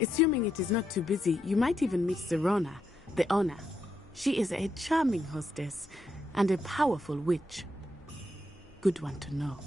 Assuming it is not too busy, you might even meet Sirona, the owner. She is a charming hostess and a powerful witch. Good one to know.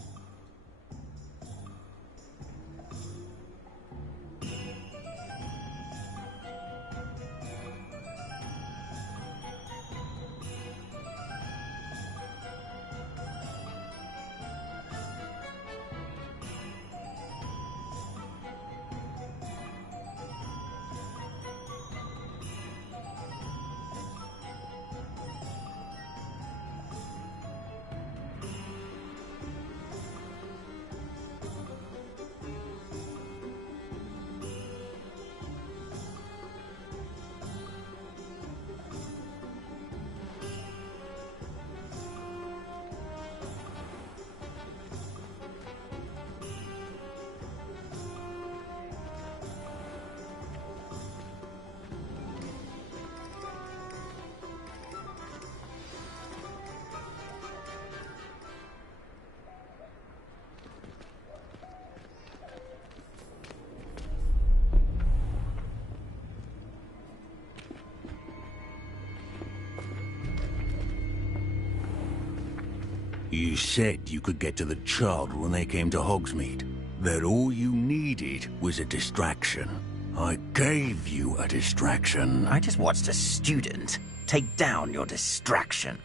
You said you could get to the child when they came to Hogsmeade. That all you needed was a distraction. I gave you a distraction. I just watched a student take down your distraction.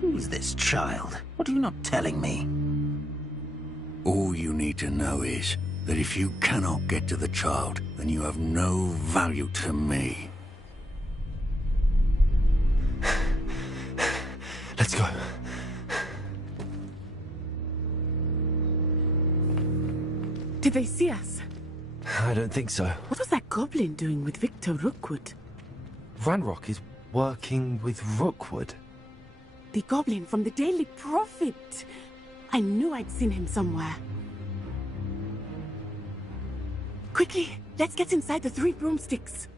Who's this child? What are you not telling me? All you need to know is that if you cannot get to the child, then you have no value to me. Let's go. Did they see us? I don't think so. What was that goblin doing with Victor Rookwood? Ranrock is working with Rookwood. The goblin from the Daily Prophet. I knew I'd seen him somewhere. Quickly, let's get inside the 3 broomsticks.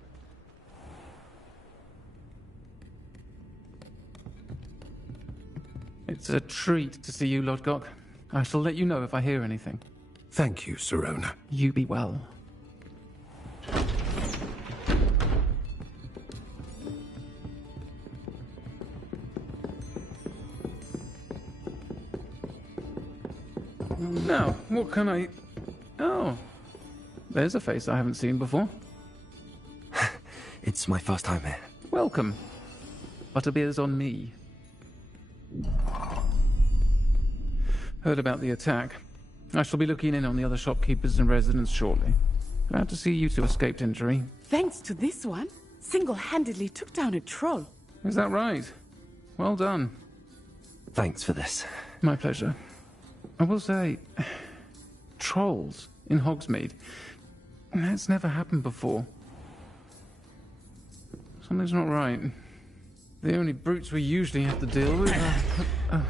It's a treat to see you, Lodgok. I shall let you know if I hear anything. Thank you, Sirona. You be well. Now, what can I... Oh, there's a face I haven't seen before. It's my first time here. Welcome. Butterbeer's on me. Heard about the attack. I shall be looking in on the other shopkeepers and residents shortly. Glad to see you two escaped injury. Thanks to this one, single-handedly took down a troll. Is that right? Well done. Thanks for this. My pleasure. I will say, trolls in Hogsmeade. That's never happened before. Something's not right. The only brutes we usually have to deal with are...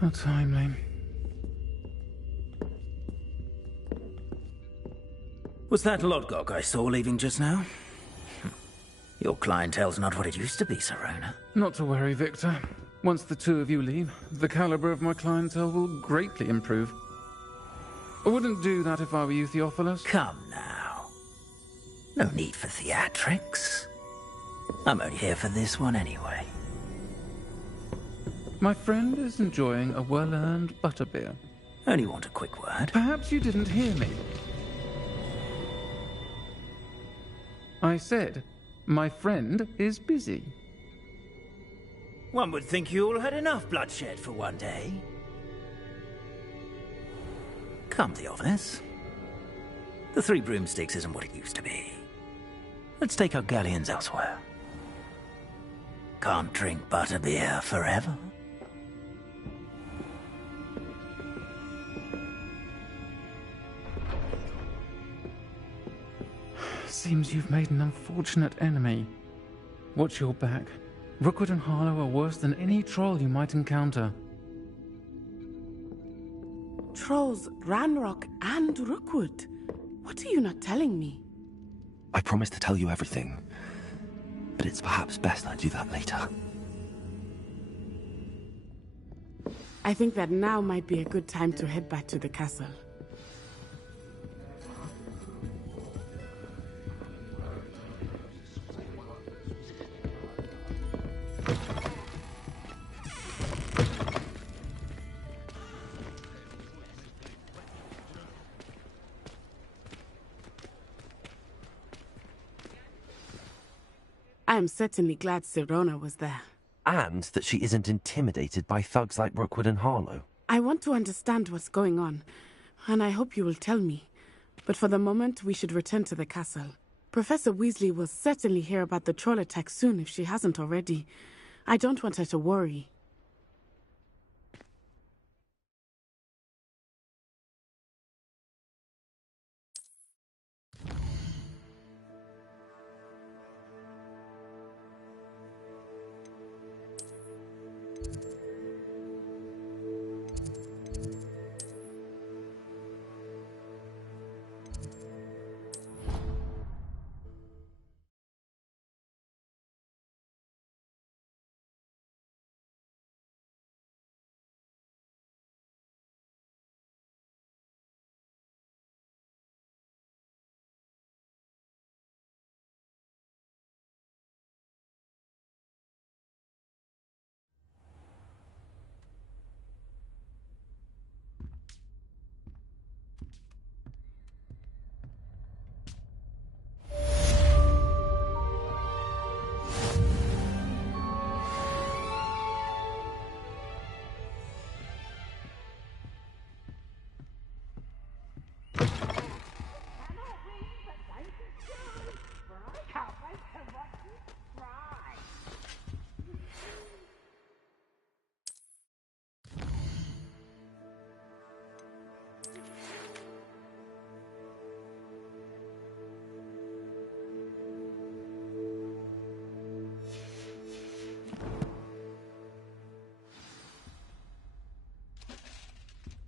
How timely. Was that Lodgok I saw leaving just now? Your clientele's not what it used to be, Sirona. Not to worry, Victor. Once the two of you leave, the caliber of my clientele will greatly improve. I wouldn't do that if I were you, Theophilus. Come now. No need for theatrics. I'm only here for this one anyway. My friend is enjoying a well-earned butterbeer. Only want a quick word. Perhaps you didn't hear me. I said, my friend is busy. One would think you all had enough bloodshed for one day. Come, Theophilus. The 3 broomsticks isn't what it used to be. Let's take our galleons elsewhere. Can't drink butterbeer forever. Seems you've made an unfortunate enemy. Watch your back. Rookwood and Harlow are worse than any troll you might encounter. Trolls, Ranrock, and Rookwood. What are you not telling me? I promise to tell you everything, but it's perhaps best I do that later. I think that now might be a good time to head back to the castle. I am certainly glad Sirona was there. And that she isn't intimidated by thugs like Rookwood and Harlow. I want to understand what's going on, and I hope you will tell me. But for the moment, we should return to the castle. Professor Weasley will certainly hear about the troll attack soon if she hasn't already. I don't want her to worry.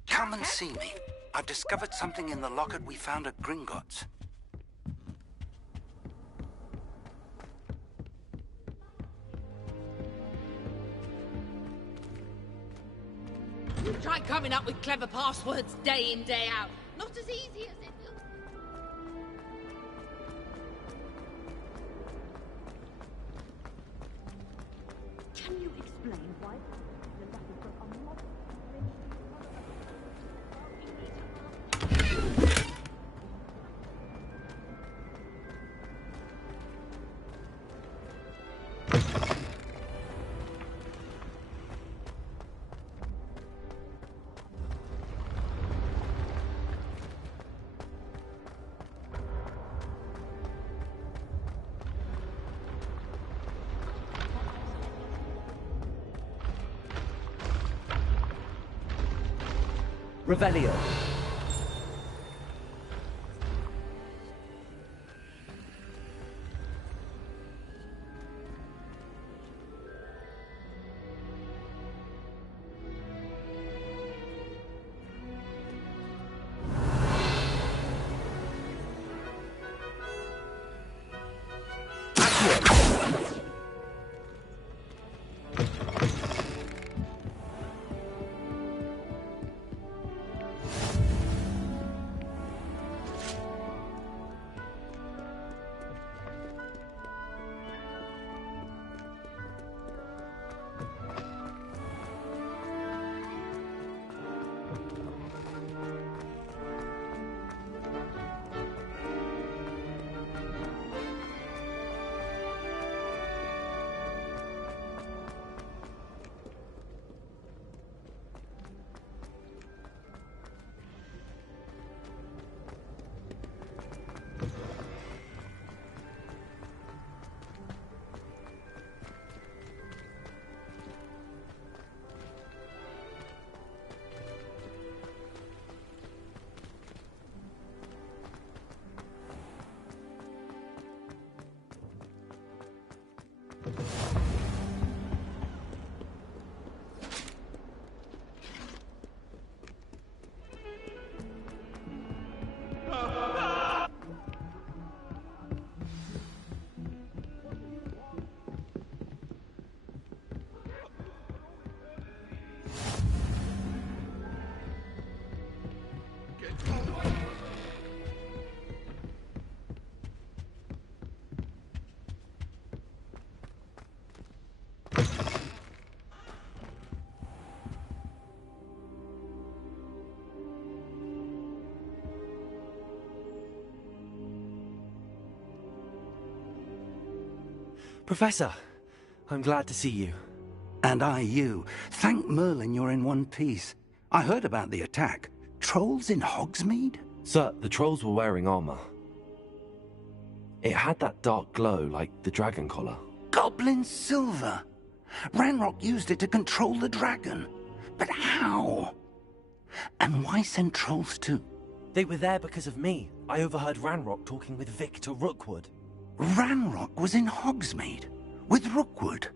Come and see me. I've discovered something in the locket we found at Gringotts. You try coming up with clever passwords day in, day out. Not as easy as it looks. Can you explain why the letters got a model? Revelio. Professor, I'm glad to see you. And I you. Thank Merlin you're in one piece. I heard about the attack. Trolls in Hogsmeade? Sir, the trolls were wearing armor. It had that dark glow like the dragon collar. Goblin silver. Ranrock used it to control the dragon. But how? And why send trolls too? They were there because of me. I overheard Ranrock talking with Victor Rookwood. Ranrock was in Hogsmeade? With Rookwood?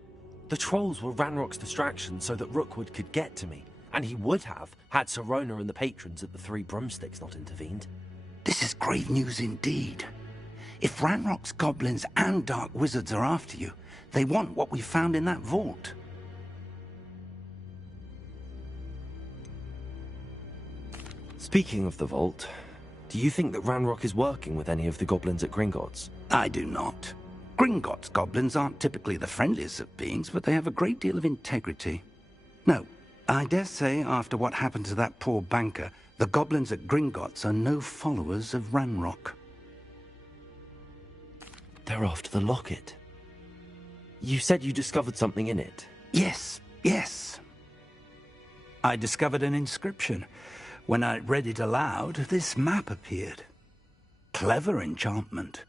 The trolls were Ranrock's distraction so that Rookwood could get to me. And he would have, had Sirona and the patrons at the Three Broomsticks not intervened. This is grave news indeed. If Ranrock's goblins and dark wizards are after you, they want what we found in that vault. Speaking of the vault, do you think that Ranrock is working with any of the goblins at Gringotts? I do not. Gringotts goblins aren't typically the friendliest of beings, but they have a great deal of integrity. No, I dare say after what happened to that poor banker, the goblins at Gringotts are no followers of Ranrock. They're after the locket. You said you discovered something in it. Yes. I discovered an inscription. When I read it aloud, this map appeared. Clever enchantment.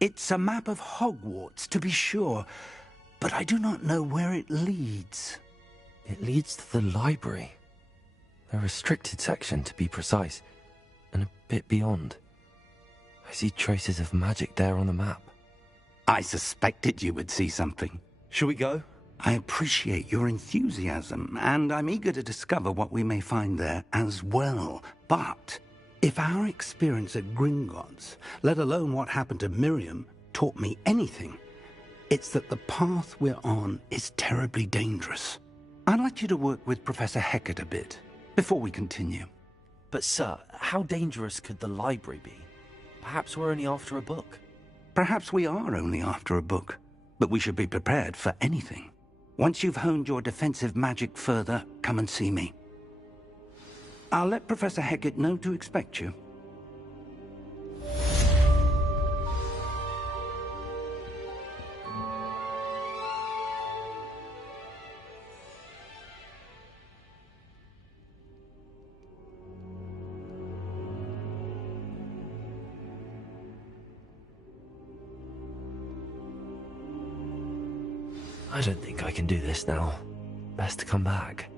It's a map of Hogwarts, to be sure, but I do not know where it leads. It leads to the library. A restricted section, to be precise, and a bit beyond. I see traces of magic there on the map. I suspected you would see something. Shall we go? I appreciate your enthusiasm, and I'm eager to discover what we may find there as well. But if our experience at Gringotts, let alone what happened to Miriam, taught me anything, it's that the path we're on is terribly dangerous. I'd like you to work with Professor Hecat a bit before we continue. But sir, how dangerous could the library be? Perhaps we're only after a book. Perhaps we are only after a book, but we should be prepared for anything. Once you've honed your defensive magic further, come and see me. I'll let Professor Hecat know to expect you. I don't think I can do this now. Best to come back.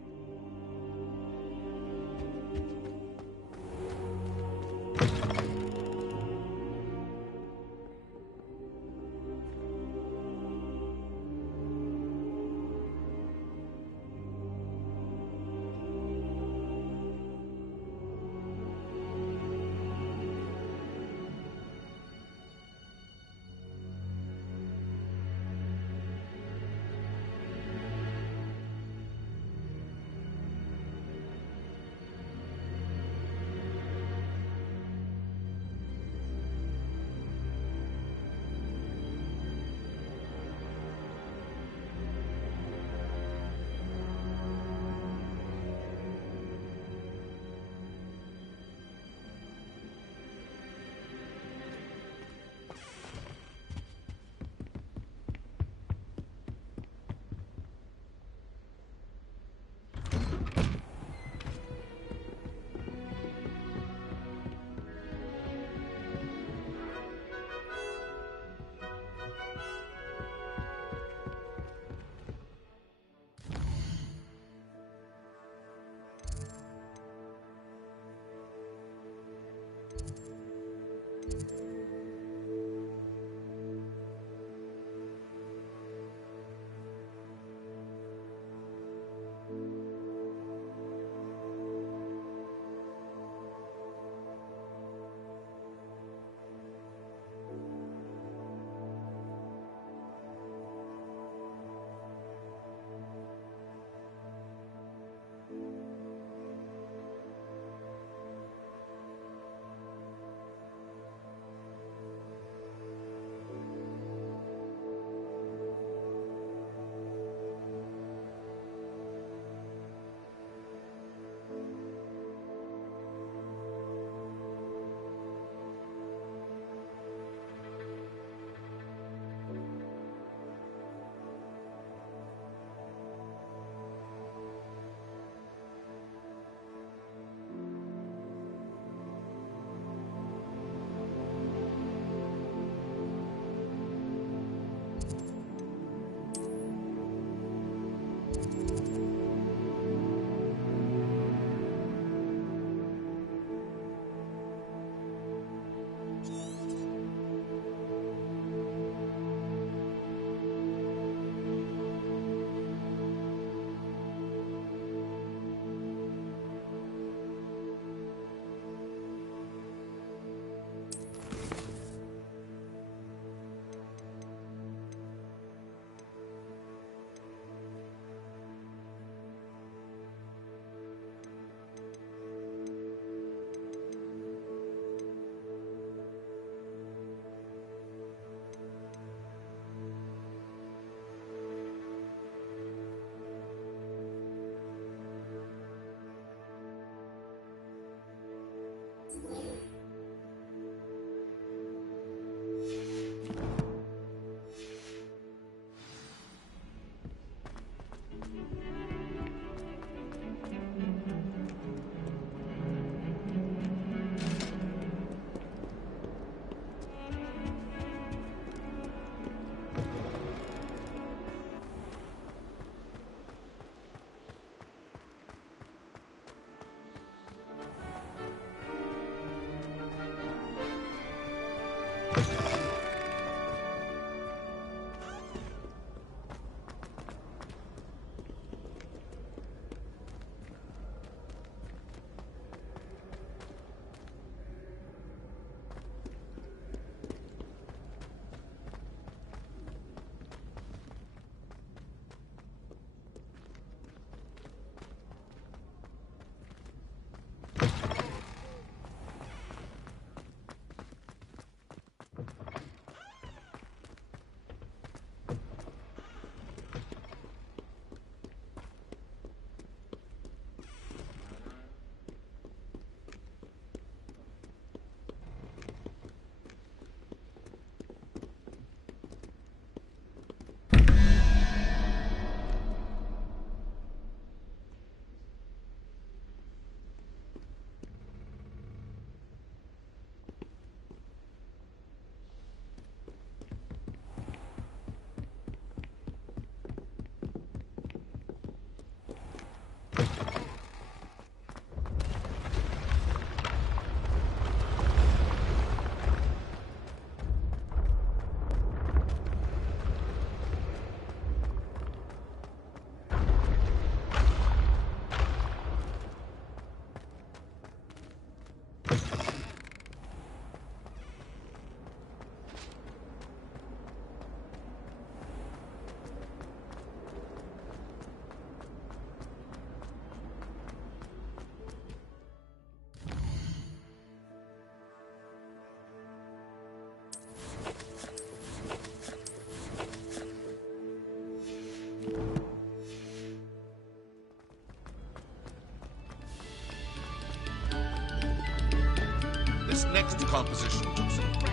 This next composition took some practice.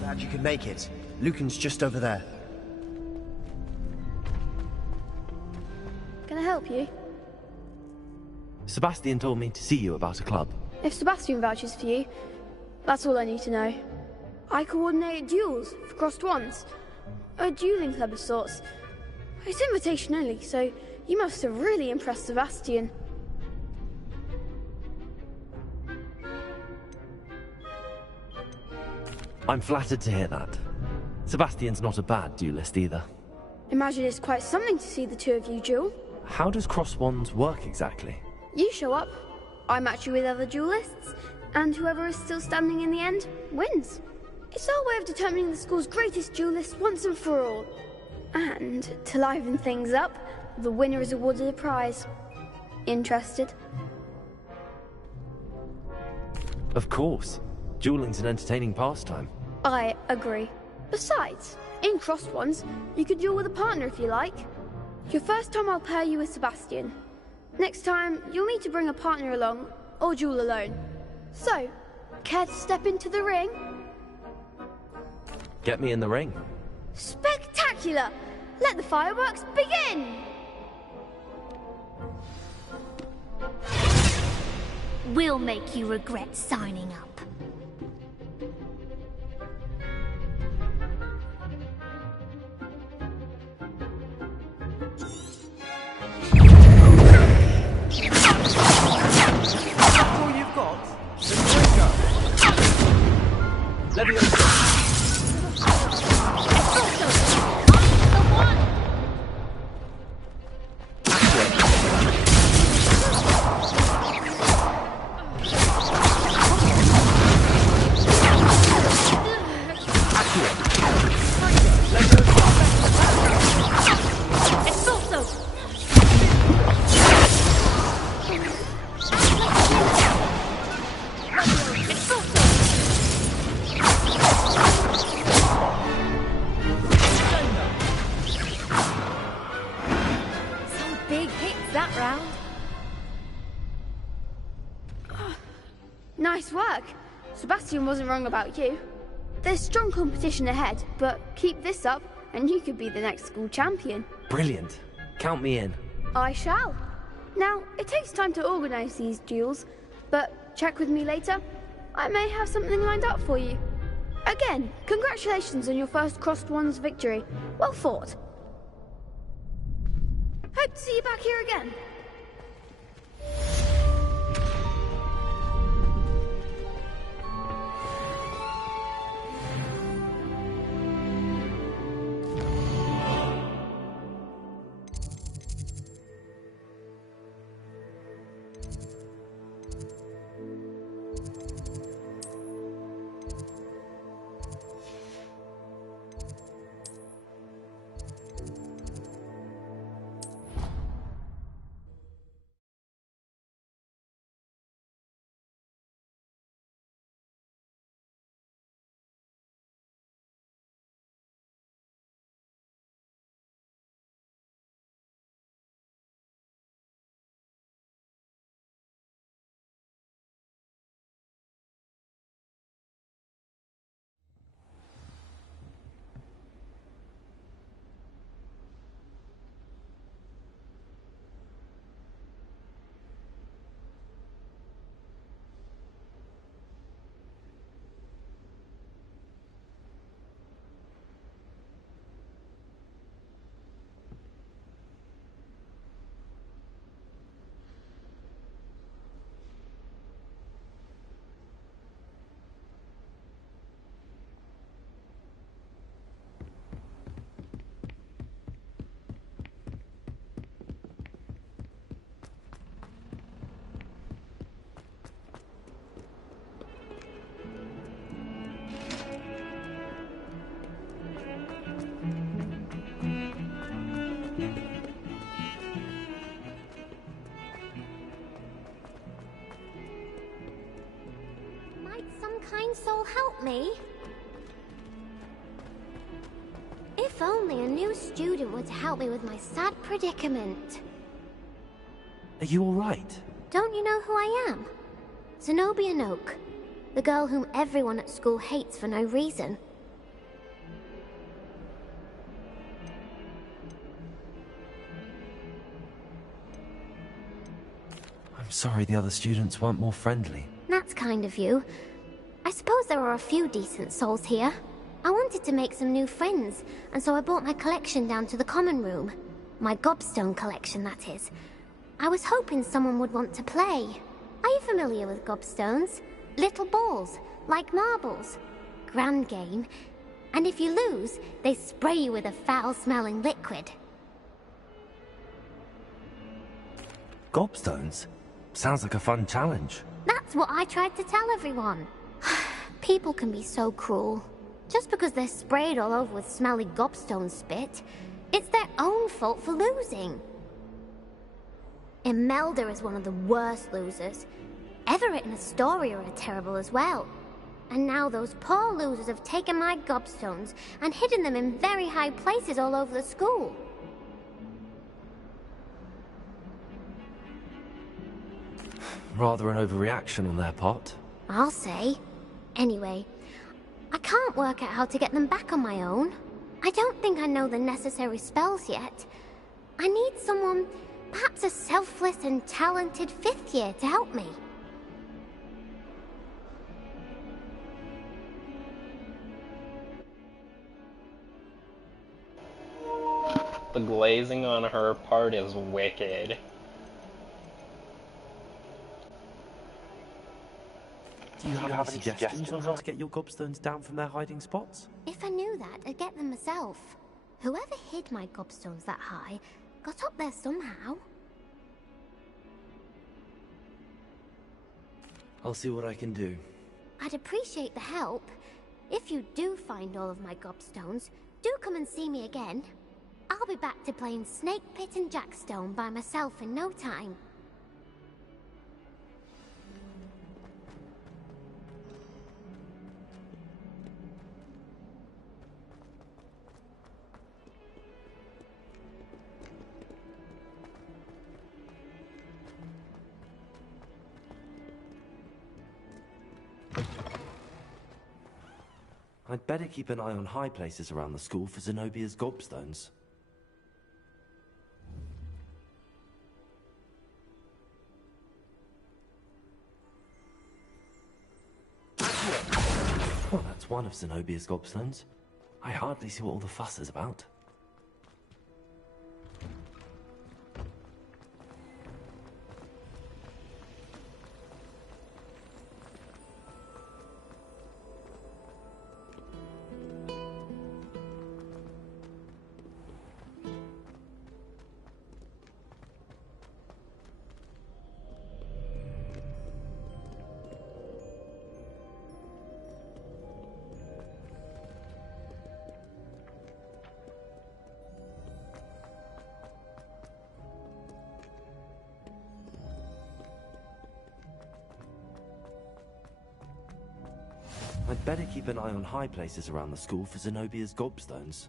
Glad you could make it. Lucan's just over there. Can I help you? Sebastian told me to see you about a club. If Sebastian vouches for you, that's all I need to know. I coordinate duels for crossed wands. A dueling club of sorts. It's invitation only, so you must have really impressed Sebastian. I'm flattered to hear that. Sebastian's not a bad duelist either. Imagine it's quite something to see the two of you duel. How does cross wands work exactly? You show up, I match you with other duelists, and whoever is still standing in the end wins. It's our way of determining the school's greatest duelist once and for all. And, to liven things up, the winner is awarded a prize. Interested? Of course. Dueling's an entertaining pastime. I agree. Besides, in crossed ones, you could duel with a partner if you like. Your first time I'll pair you with Sebastian. Next time, you'll need to bring a partner along, or duel alone. So, care to step into the ring? Get me in the ring. Spectacular! Let the fireworks begin! will make you regret signing up. That's all you've got? Then here we go. Leviosa. Nice work. Sebastian wasn't wrong about you. There's strong competition ahead, but keep this up and you could be the next school champion. Brilliant. Count me in. I shall. Now, it takes time to organise these duels, but check with me later. I may have something lined up for you. Again, congratulations on your first Crossed Wands victory. Well fought. Hope to see you back here again. Kind soul help me? If only a new student were to help me with my sad predicament. Are you alright? Don't you know who I am? Zenobia Noak, the girl whom everyone at school hates for no reason. I'm sorry the other students weren't more friendly. That's kind of you. I suppose there are a few decent souls here. I wanted to make some new friends, and so I brought my collection down to the common room. My gobstone collection, that is. I was hoping someone would want to play. Are you familiar with gobstones? Little balls, like marbles. Grand game. And if you lose, they spray you with a foul-smelling liquid. Gobstones? Sounds like a fun challenge. That's what I tried to tell everyone. People can be so cruel. Just because they're sprayed all over with smelly gobstone spit, it's their own fault for losing. Imelda is one of the worst losers. Everett and Astoria are terrible as well. And now those poor losers have taken my gobstones and hidden them in very high places all over the school. Rather an overreaction on their part. I'll say. Anyway, I can't work out how to get them back on my own. I don't think I know the necessary spells yet. I need someone, perhaps a selfless and talented 5th year to help me. The glazing on her part is wicked. Do you have any suggestions on how to get your gobstones down from their hiding spots? If I knew that, I'd get them myself. Whoever hid my gobstones that high got up there somehow. I'll see what I can do. I'd appreciate the help. If you do find all of my gobstones, do come and see me again. I'll be back to playing Snake Pit and Jackstone by myself in no time. I'd better keep an eye on high places around the school for Zenobia's gobstones. Well, that's one of Zenobia's gobstones. I hardly see what all the fuss is about. I'd better keep an eye on high places around the school for Zenobia's gobstones.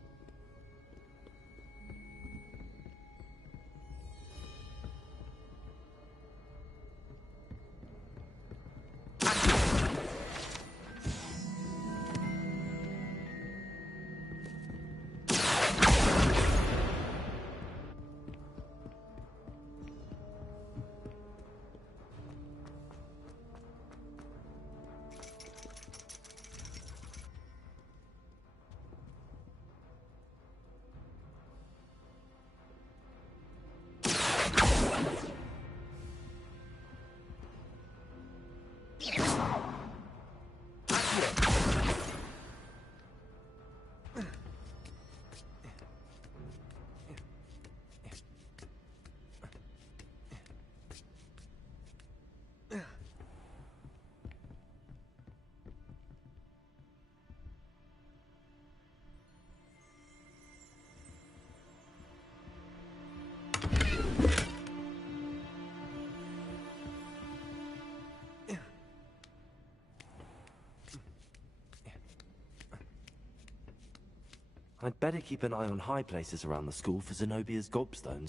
I'd better keep an eye on high places around the school for Zenobia's gobstones.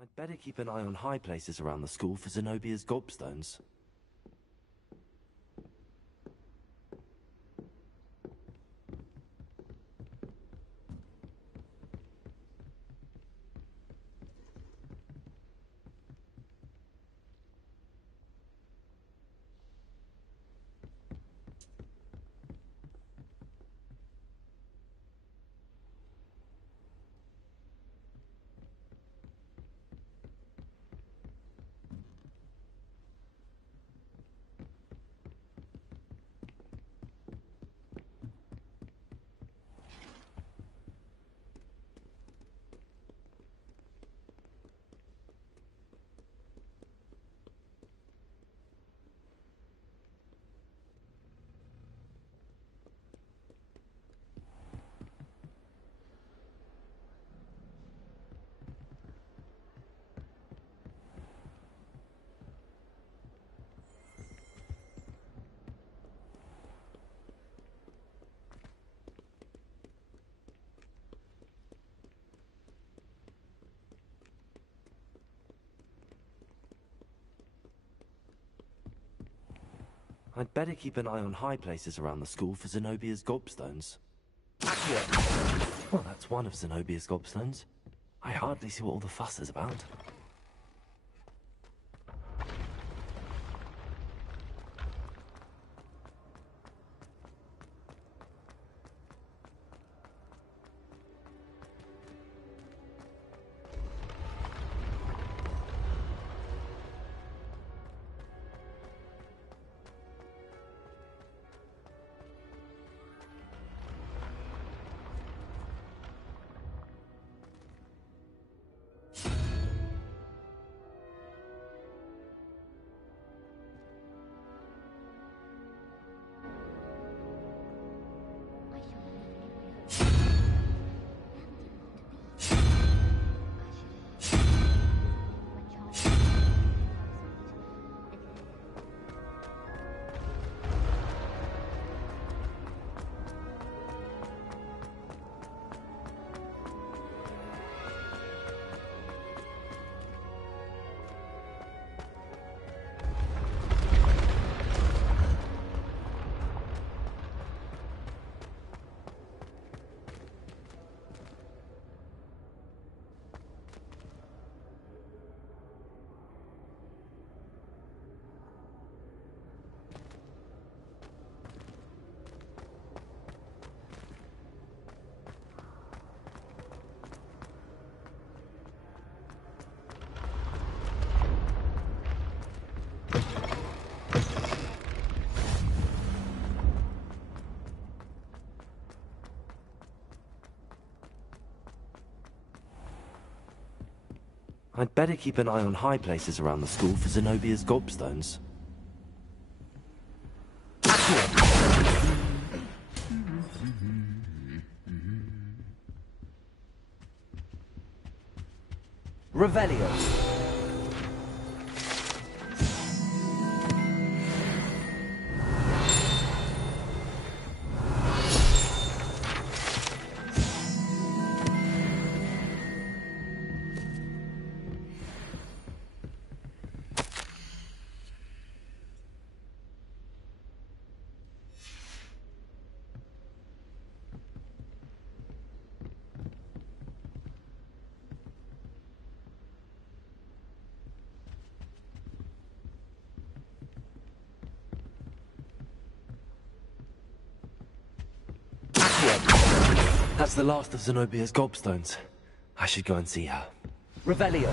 I'd better keep an eye on high places around the school for Zenobia's gobstones. I'd better keep an eye on high places around the school for Zenobia's gobstones. Well, that's one of Zenobia's gobstones. I hardly see what all the fuss is about. I'd better keep an eye on high places around the school for Zenobia's gobstones. Revelio. That's the last of Zenobia's gobstones. I should go and see her. Revelio.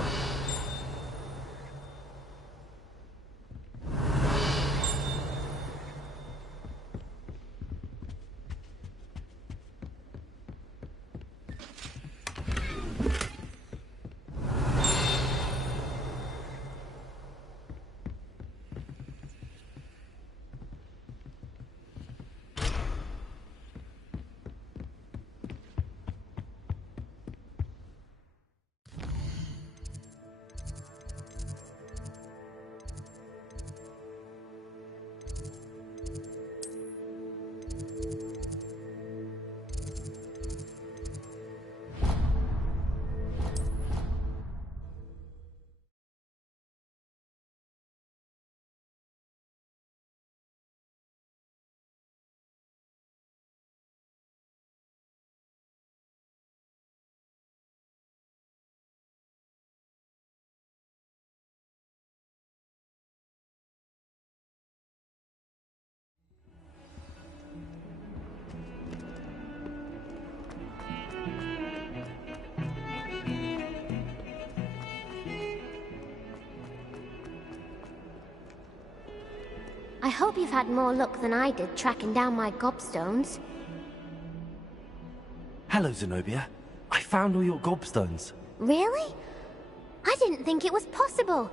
I hope you've had more luck than I did tracking down my gobstones. Hello, Zenobia. I found all your gobstones. Really? I didn't think it was possible.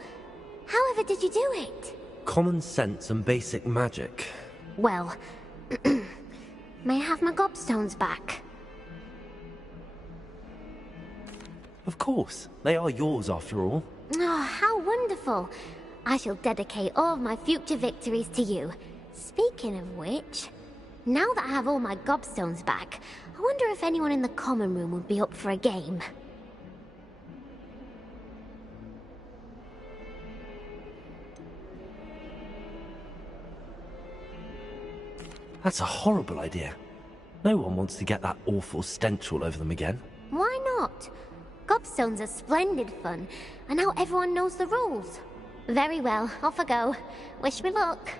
However did you do it? Common sense and basic magic. Well, may I have my gobstones back? Of course. They are yours after all. Oh, how wonderful. I shall dedicate all of my future victories to you. Speaking of which, now that I have all my gobstones back, I wonder if anyone in the common room would be up for a game. That's a horrible idea. No one wants to get that awful stench all over them again. Why not? Gobstones are splendid fun, and now everyone knows the rules. Very well, off I go. Wish me luck.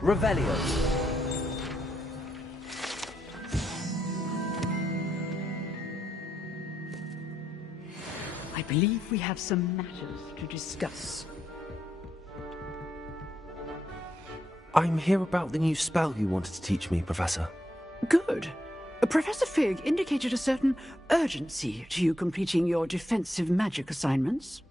Revelio. I believe we have some matters to discuss. I'm here about the new spell you wanted to teach me, Professor. Good. Professor Fig indicated a certain urgency to you completing your defensive magic assignments.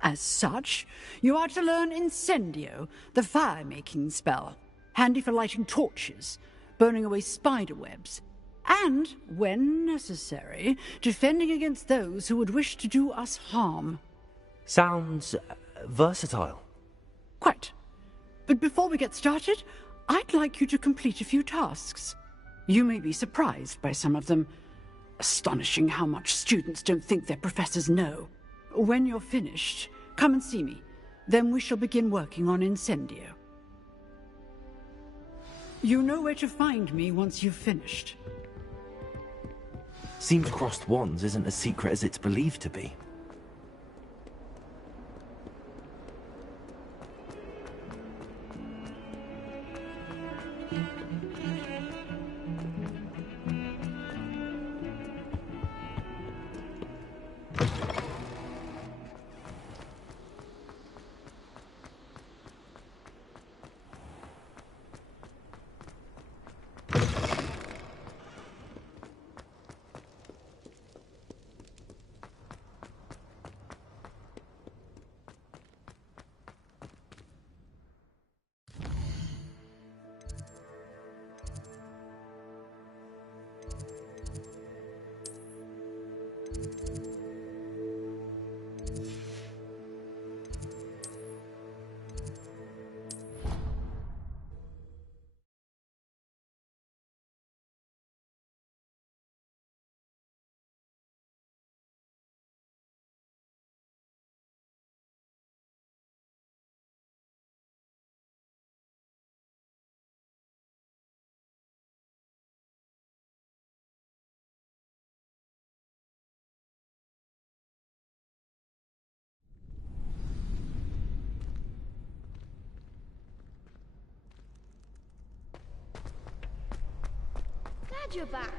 As such, you are to learn Incendio, the fire-making spell, handy for lighting torches, burning away spider webs, and, when necessary, defending against those who would wish to do us harm. Sounds versatile. Quite. But before we get started, I'd like you to complete a few tasks. You may be surprised by some of them. Astonishing how much students don't think their professors know. When you're finished, come and see me. Then we shall begin working on Incendio. You know where to find me once you've finished. Seems crossed wands isn't as secret as it's believed to be. Glad you're back.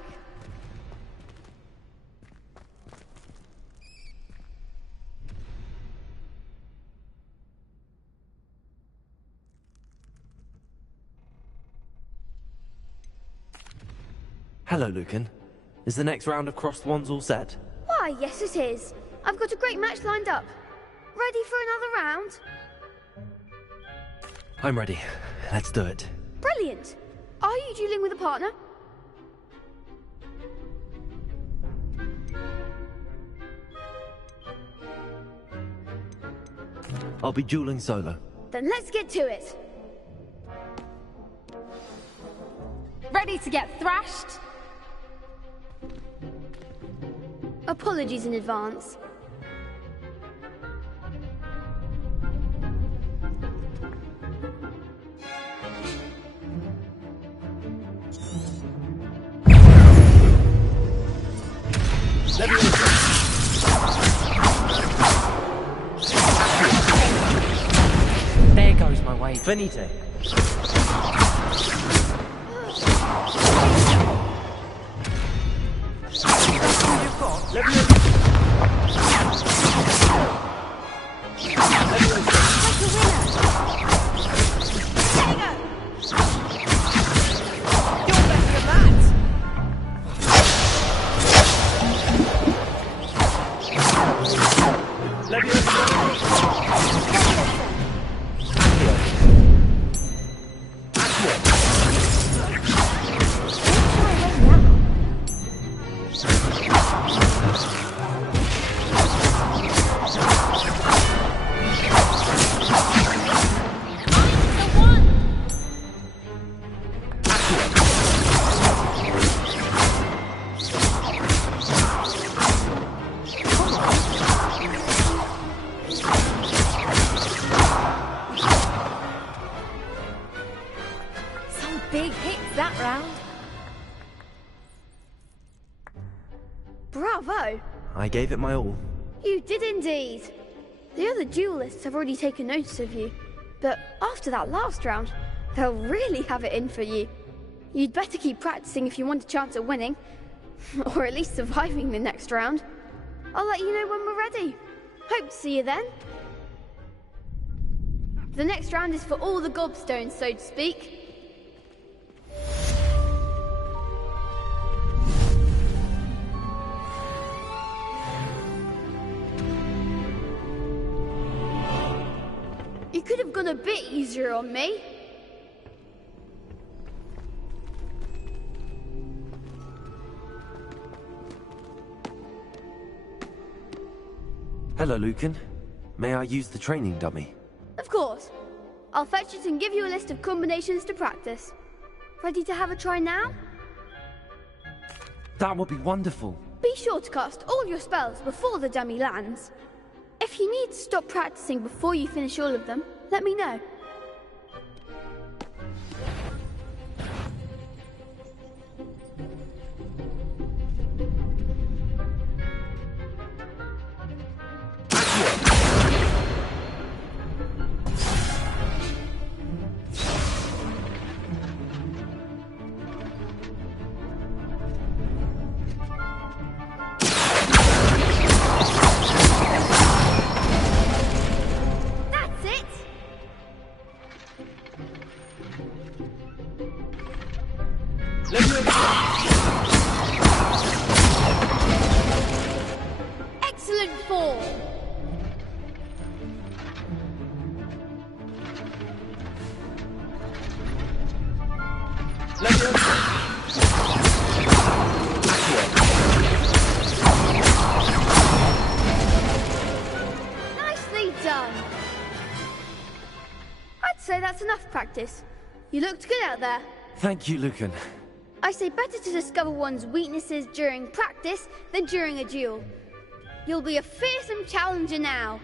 Hello, Lucan. Is the next round of crossed wands all set? Why, yes it is. I've got a great match lined up. Ready for another round? I'm ready. Let's do it. Brilliant. Are you dueling with a partner? I'll be dueling solo. Then let's get to it. Ready to get thrashed? Apologies in advance. There goes my way. Finite. I gave it my all. You did indeed. The other duelists have already taken notice of you, but after that last round, they'll really have it in for you. You'd better keep practicing if you want a chance at winning, or at least surviving the next round. I'll let you know when we're ready. Hope to see you then. The next round is for all the gobstones, so to speak. You could have gone a bit easier on me. Hello, Lucan. May I use the training dummy? Of course. I'll fetch it and give you a list of combinations to practice. Ready to have a try now? That would be wonderful. Be sure to cast all your spells before the dummy lands. If you need to stop practicing before you finish all of them, let me know. Excellent form. Nicely done. I'd say that's enough practice. You looked good out there. Thank you, Lucan. I say better to discover one's weaknesses during practice than during a duel. You'll be a fearsome challenger now.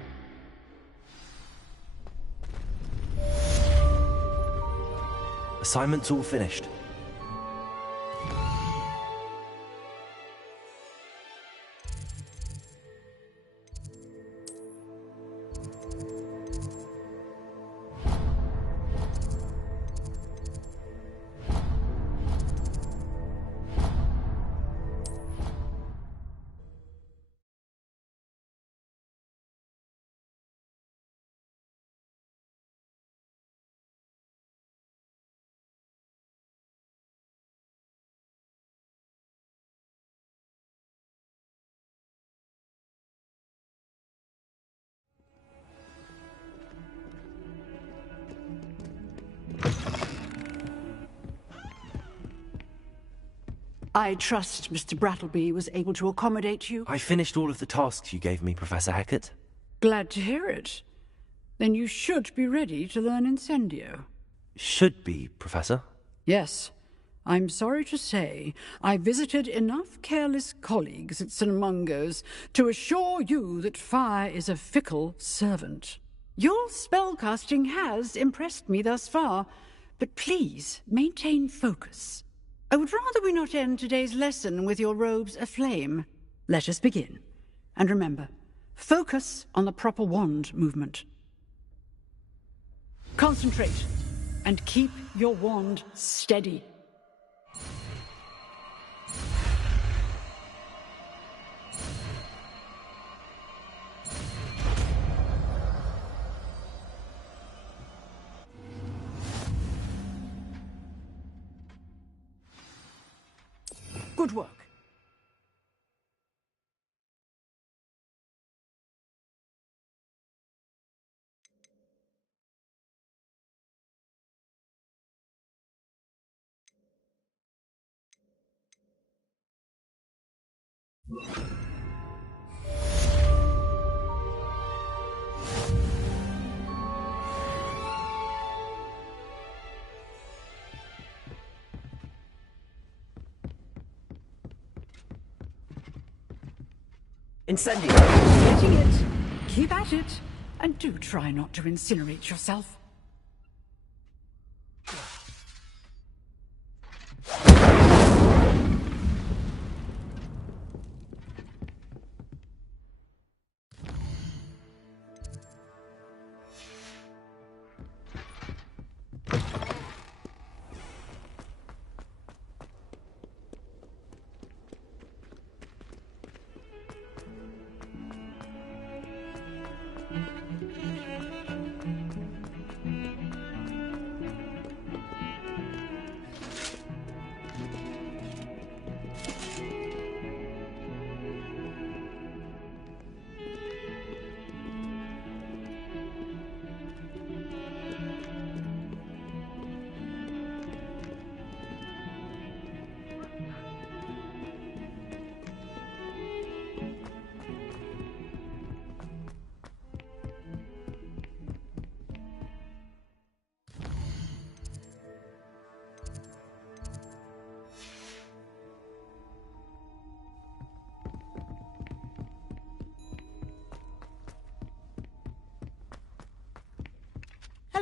Assignment's all finished. I trust Mr. Brattleby was able to accommodate you. I finished all of the tasks you gave me, Professor Hackett. Glad to hear it. Then you should be ready to learn Incendio. Should be, Professor. Yes. I'm sorry to say, I visited enough careless colleagues at St. Mungo's to assure you that fire is a fickle servant. Your spellcasting has impressed me thus far, but please maintain focus. I would rather we not end today's lesson with your robes aflame. Let us begin. And remember, focus on the proper wand movement. Concentrate, and keep your wand steady. Good work. Incendio! Getting it. Keep at it. And do try not to incinerate yourself.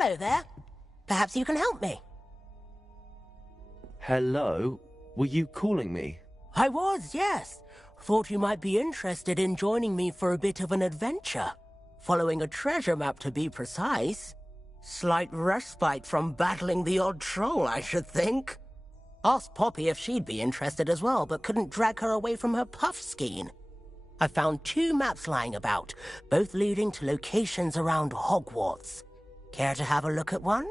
Hello there. Perhaps you can help me. Hello? Were you calling me? I was, yes. Thought you might be interested in joining me for a bit of an adventure. Following a treasure map, to be precise. Slight respite from battling the odd troll, I should think. Asked Poppy if she'd be interested as well, but couldn't drag her away from her puff skein. I found 2 maps lying about, both leading to locations around Hogwarts. Care to have a look at one?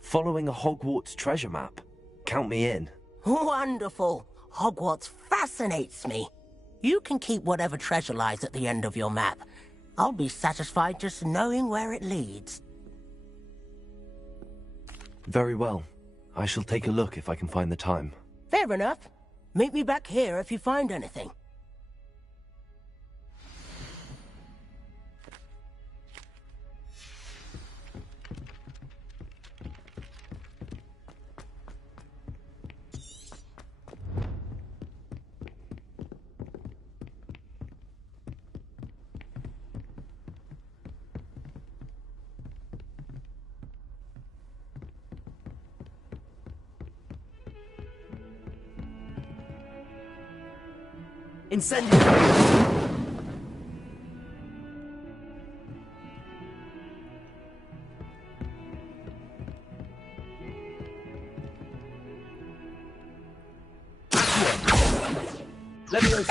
Following a Hogwarts treasure map? Count me in. Wonderful. Hogwarts fascinates me. You can keep whatever treasure lies at the end of your map. I'll be satisfied just knowing where it leads. Very well. I shall take a look if I can find the time. Fair enough. Meet me back here if you find anything. Incendio! Let me know.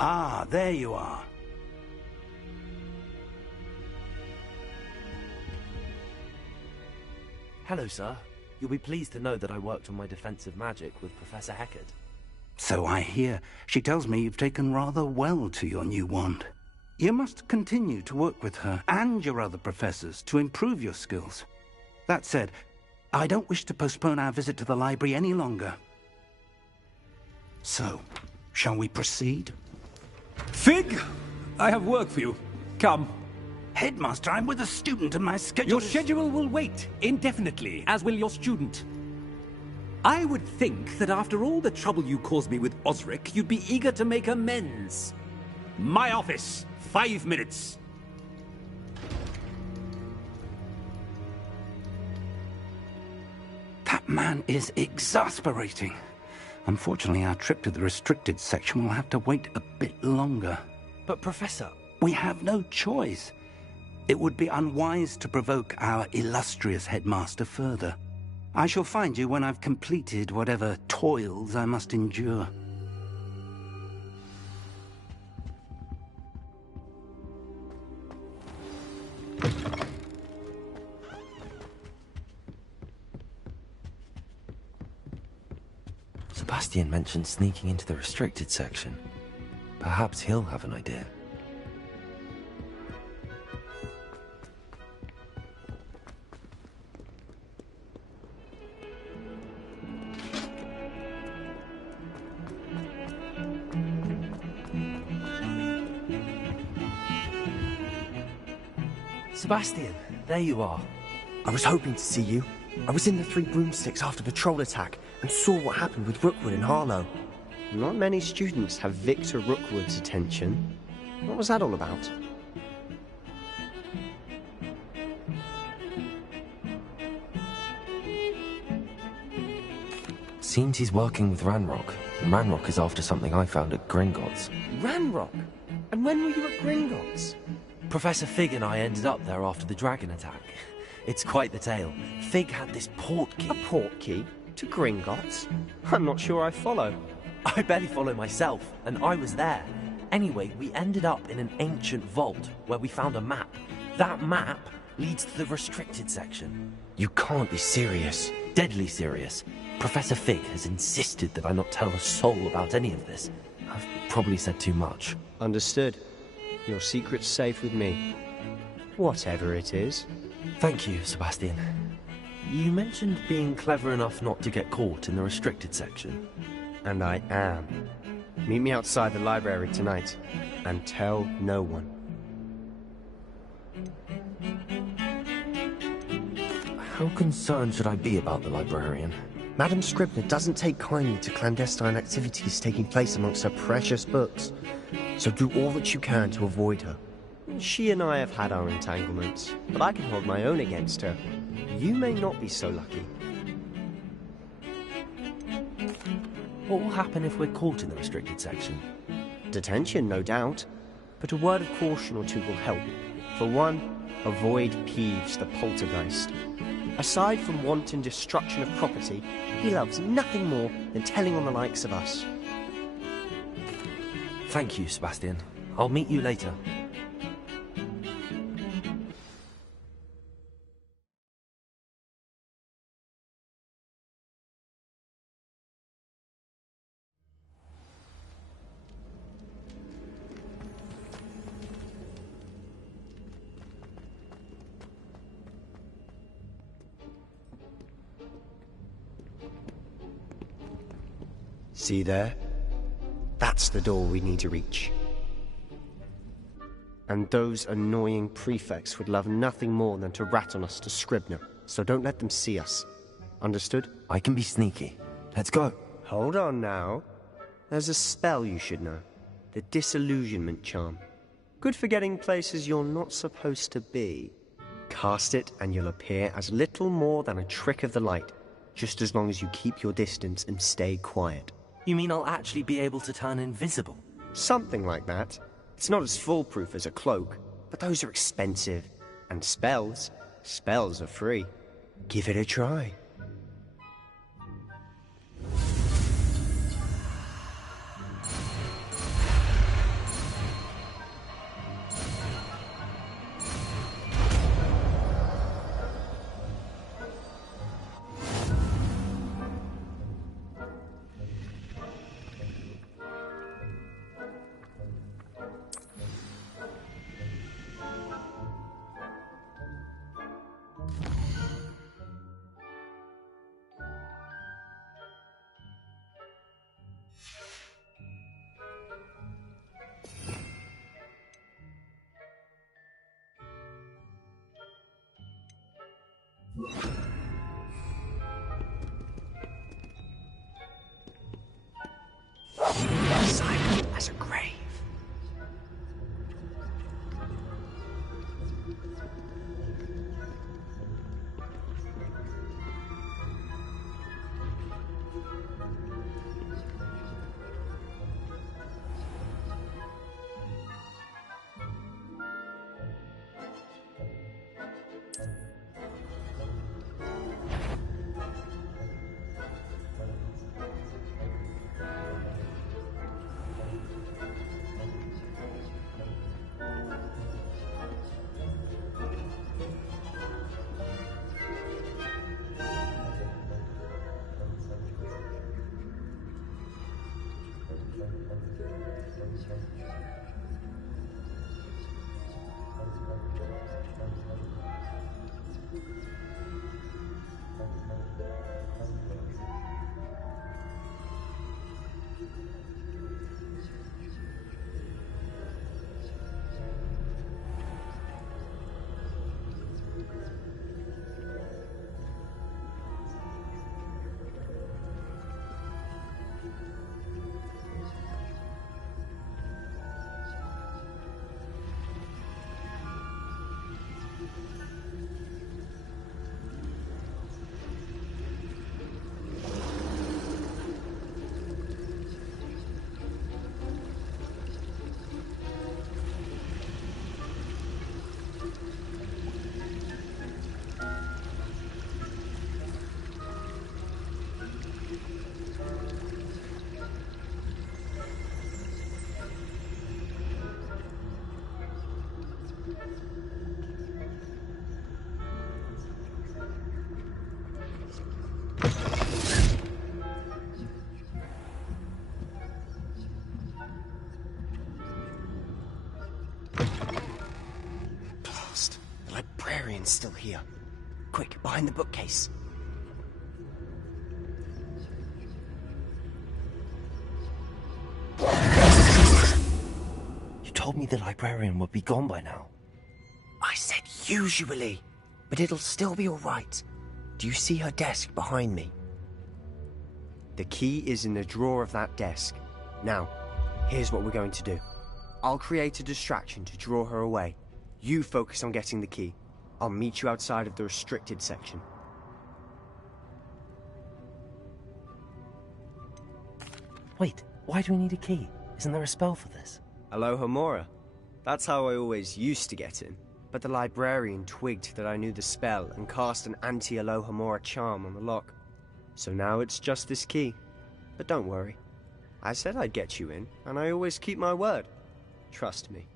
Ah, there you are. Hello, sir. You'll be pleased to know that I worked on my defensive magic with Professor Heckard. So I hear. She tells me you've taken rather well to your new wand. You must continue to work with her and your other professors to improve your skills. That said, I don't wish to postpone our visit to the library any longer. So, shall we proceed? Fig, I have work for you. Come. Headmaster, I'm with a student and my schedule Your schedule will wait indefinitely, as will your student. I would think that after all the trouble you caused me with Osric, you'd be eager to make amends. My office, 5 minutes. That man is exasperating. Unfortunately, our trip to the restricted section will have to wait a bit longer. But, Professor... We have no choice. It would be unwise to provoke our illustrious headmaster further. I shall find you when I've completed whatever toils I must endure. Sebastian mentioned sneaking into the restricted section. Perhaps he'll have an idea. Sebastian, there you are. I was hoping to see you. I was in the Three Broomsticks after the troll attack and saw what happened with Rookwood and Harlow. Not many students have Victor Rookwood's attention. What was that all about? Seems he's working with Ranrock, and Ranrock is after something I found at Gringotts. Ranrock? And when were you at Gringotts? Professor Fig and I ended up there after the dragon attack. It's quite the tale. Fig had this port key. A port key? To Gringotts? I'm not sure I follow. I barely follow myself, and I was there. Anyway, we ended up in an ancient vault where we found a map. That map leads to the restricted section. You can't be serious. Deadly serious. Professor Fig has insisted that I not tell a soul about any of this. I've probably said too much. Understood. Your secret's safe with me. Whatever it is. Thank you, Sebastian. You mentioned being clever enough not to get caught in the restricted section. And I am. Meet me outside the library tonight, and tell no one. How concerned should I be about the librarian? Madam Scribner doesn't take kindly to clandestine activities taking place amongst her precious books, so do all that you can to avoid her. She and I have had our entanglements, but I can hold my own against her. You may not be so lucky. What will happen if we're caught in the restricted section? Detention, no doubt. But a word of caution or two will help. For one, avoid Peeves, the poltergeist. Aside from wanton destruction of property, he loves nothing more than telling on the likes of us. Thank you, Sebastian. I'll meet you later. See there? That's the door we need to reach. And those annoying prefects would love nothing more than to rat on us to Scribner, so don't let them see us. Understood? I can be sneaky. Let's go. Hold on now. There's a spell you should know. The Disillusionment Charm. Good for getting places you're not supposed to be. Cast it and you'll appear as little more than a trick of the light, just as long as you keep your distance and stay quiet. You mean I'll actually be able to turn invisible? Something like that. It's not as foolproof as a cloak, but those are expensive. And spells are free. Give it a try. Silent as a grave. librarian's still here. Quick, behind the bookcase. You told me the librarian would be gone by now. I said usually, but it'll still be alright. Do you see her desk behind me? The key is in the drawer of that desk. Now, here's what we're going to do. I'll create a distraction to draw her away. You focus on getting the key. I'll meet you outside of the restricted section. Wait, why do we need a key? Isn't there a spell for this? Alohomora. That's how I always used to get in. But the librarian twigged that I knew the spell and cast an anti-Alohomora charm on the lock. So now it's just this key. But don't worry. I said I'd get you in, and I always keep my word. Trust me.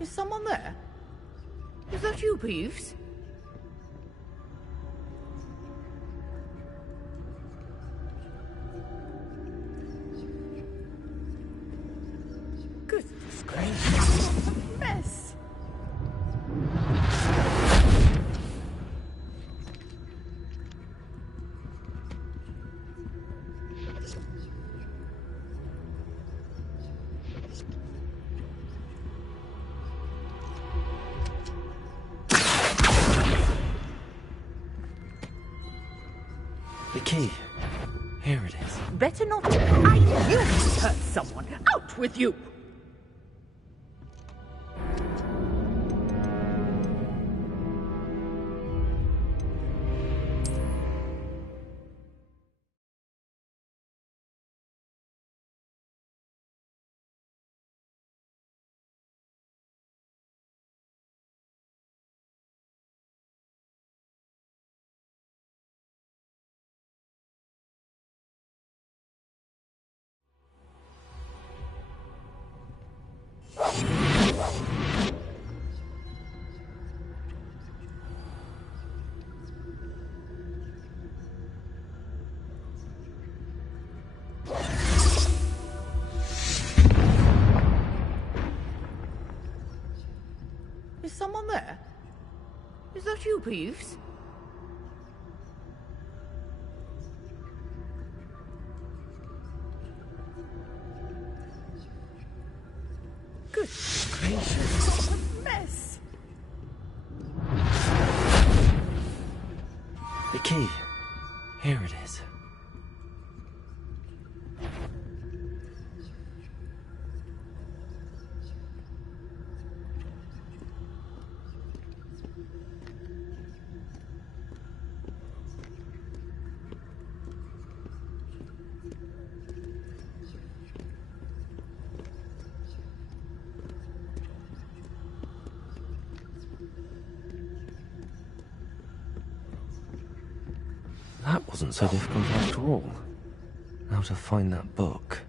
Is someone there? Is that you, Peeves? Goodness gracious, what a mess! The key. Here it is. Better not. I knew you'd hurt someone. Out with you! Is someone there? Is that you, Peeves? Good gracious, what a mess! The key. Here it is. That wasn't so difficult after all. Now to find that book.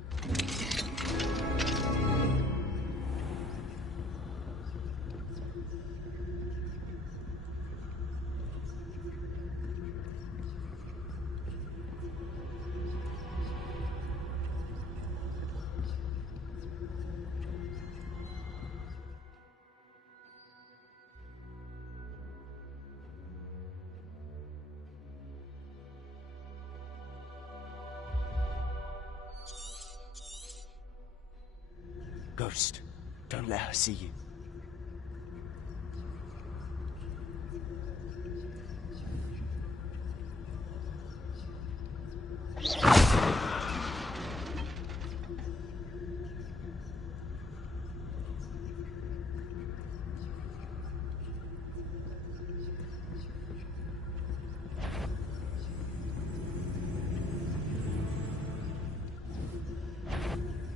Ghost, don't let her see you.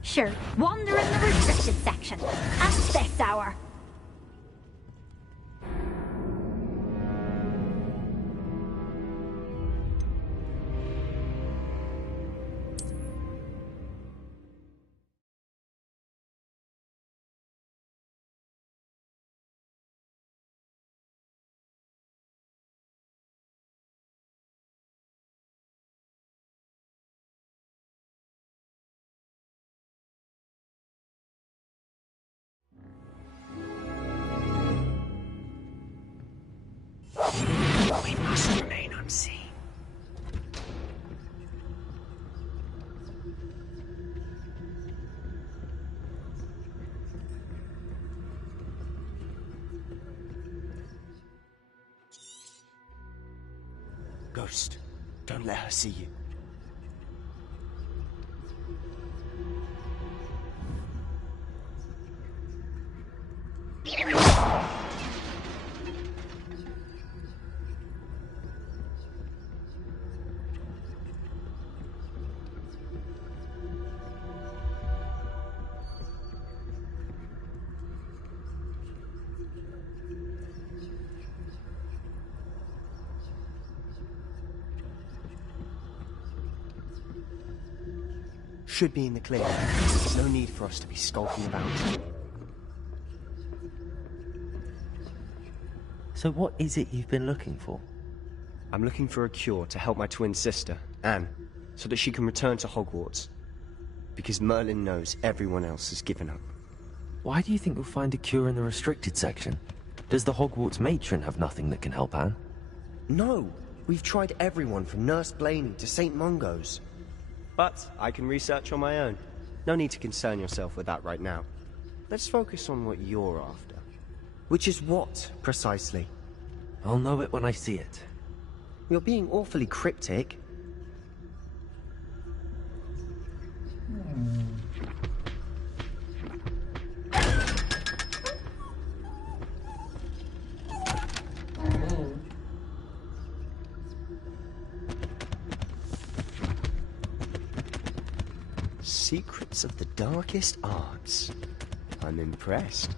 Sure, wander in the restricted section at this hour. must remain unseen. Ghost, don't let her see you. Should be in the clear. No need for us to be skulking about. So what is it you've been looking for? I'm looking for a cure to help my twin sister, Anne, so that she can return to Hogwarts. Because Merlin knows everyone else has given up. Why do you think you'll find a cure in the restricted section? Does the Hogwarts matron have nothing that can help Anne? No! We've tried everyone from Nurse Blaney to St. Mungo's. But I can research on my own. No need to concern yourself with that right now. Let's focus on what you're after. Which is what, precisely? I'll know it when I see it. You're being awfully cryptic. Secrets of the darkest arts. I'm impressed.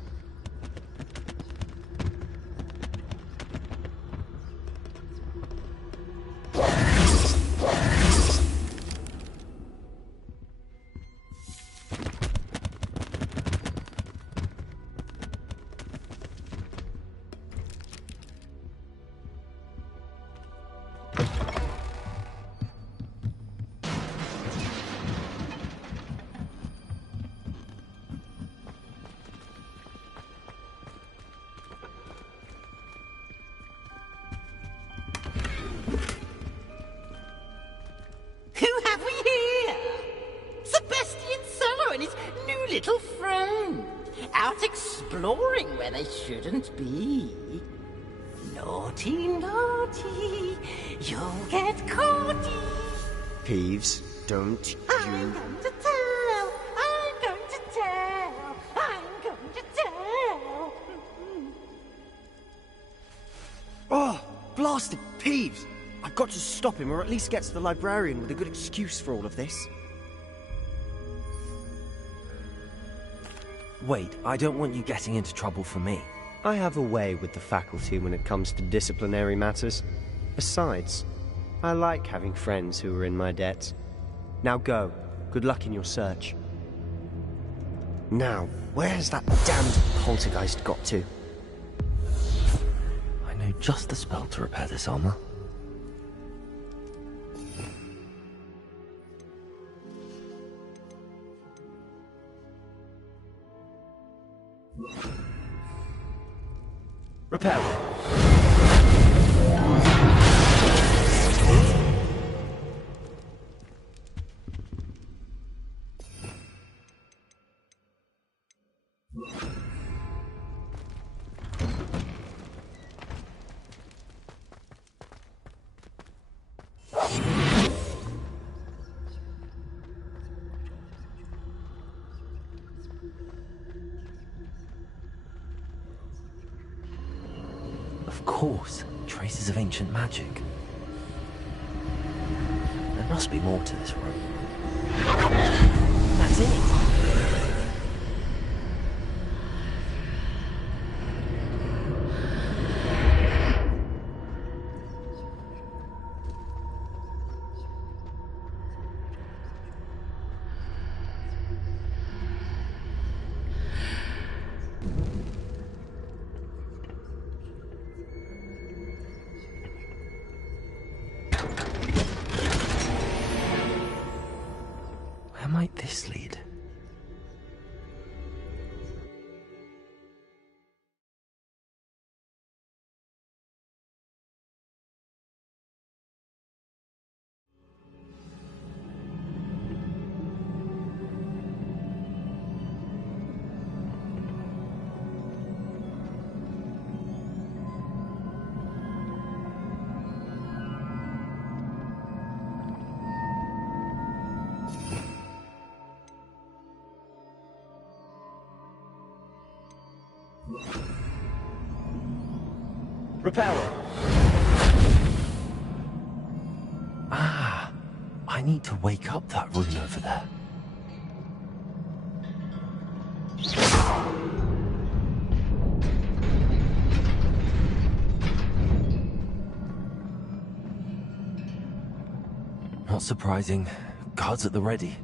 Little friend, out exploring where they shouldn't be. Naughty, naughty, you'll get caughty. Peeves, don't I'm going to tell, I'm going to tell, I'm going to tell. Oh, blasted Peeves! I've got to stop him, or at least get to the librarian with a good excuse for all of this. Wait, I don't want you getting into trouble for me. I have a way with the faculty when it comes to disciplinary matters. Besides, I like having friends who are in my debt. Now go. Good luck in your search. Now, where has that damned poltergeist got to? I know just the spell to repair this armor. Repair. Of course, traces of ancient magic. There must be more to this room. That's it! Where might this lead? Repair. Ah, I need to wake up that rune over there. Not surprising. Guards at the ready.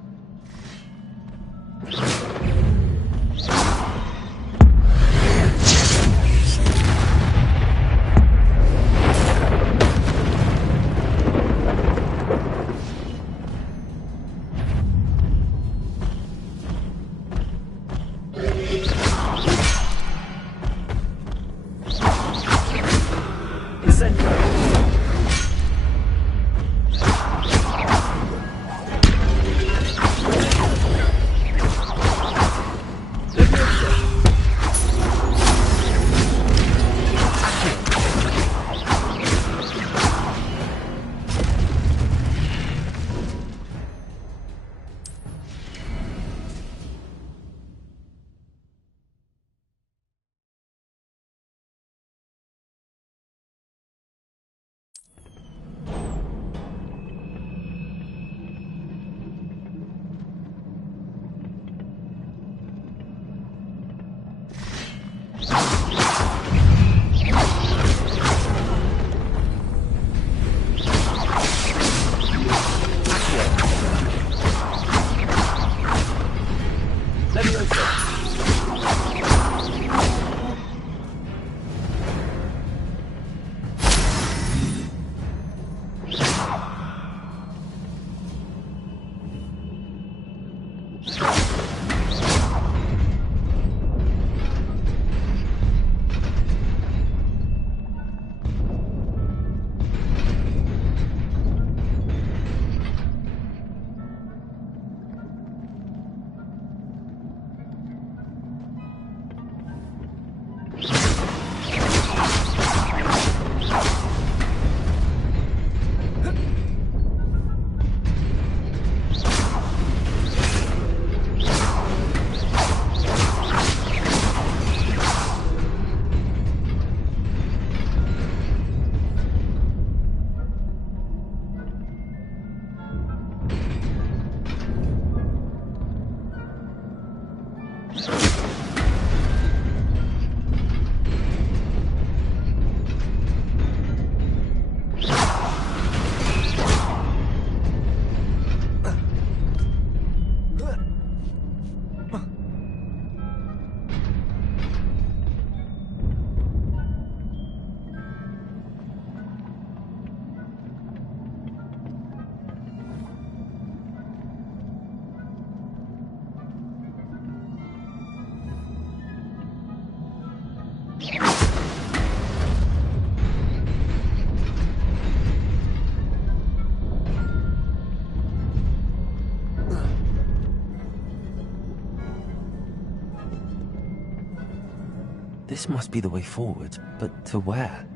This must be the way forward, but to where?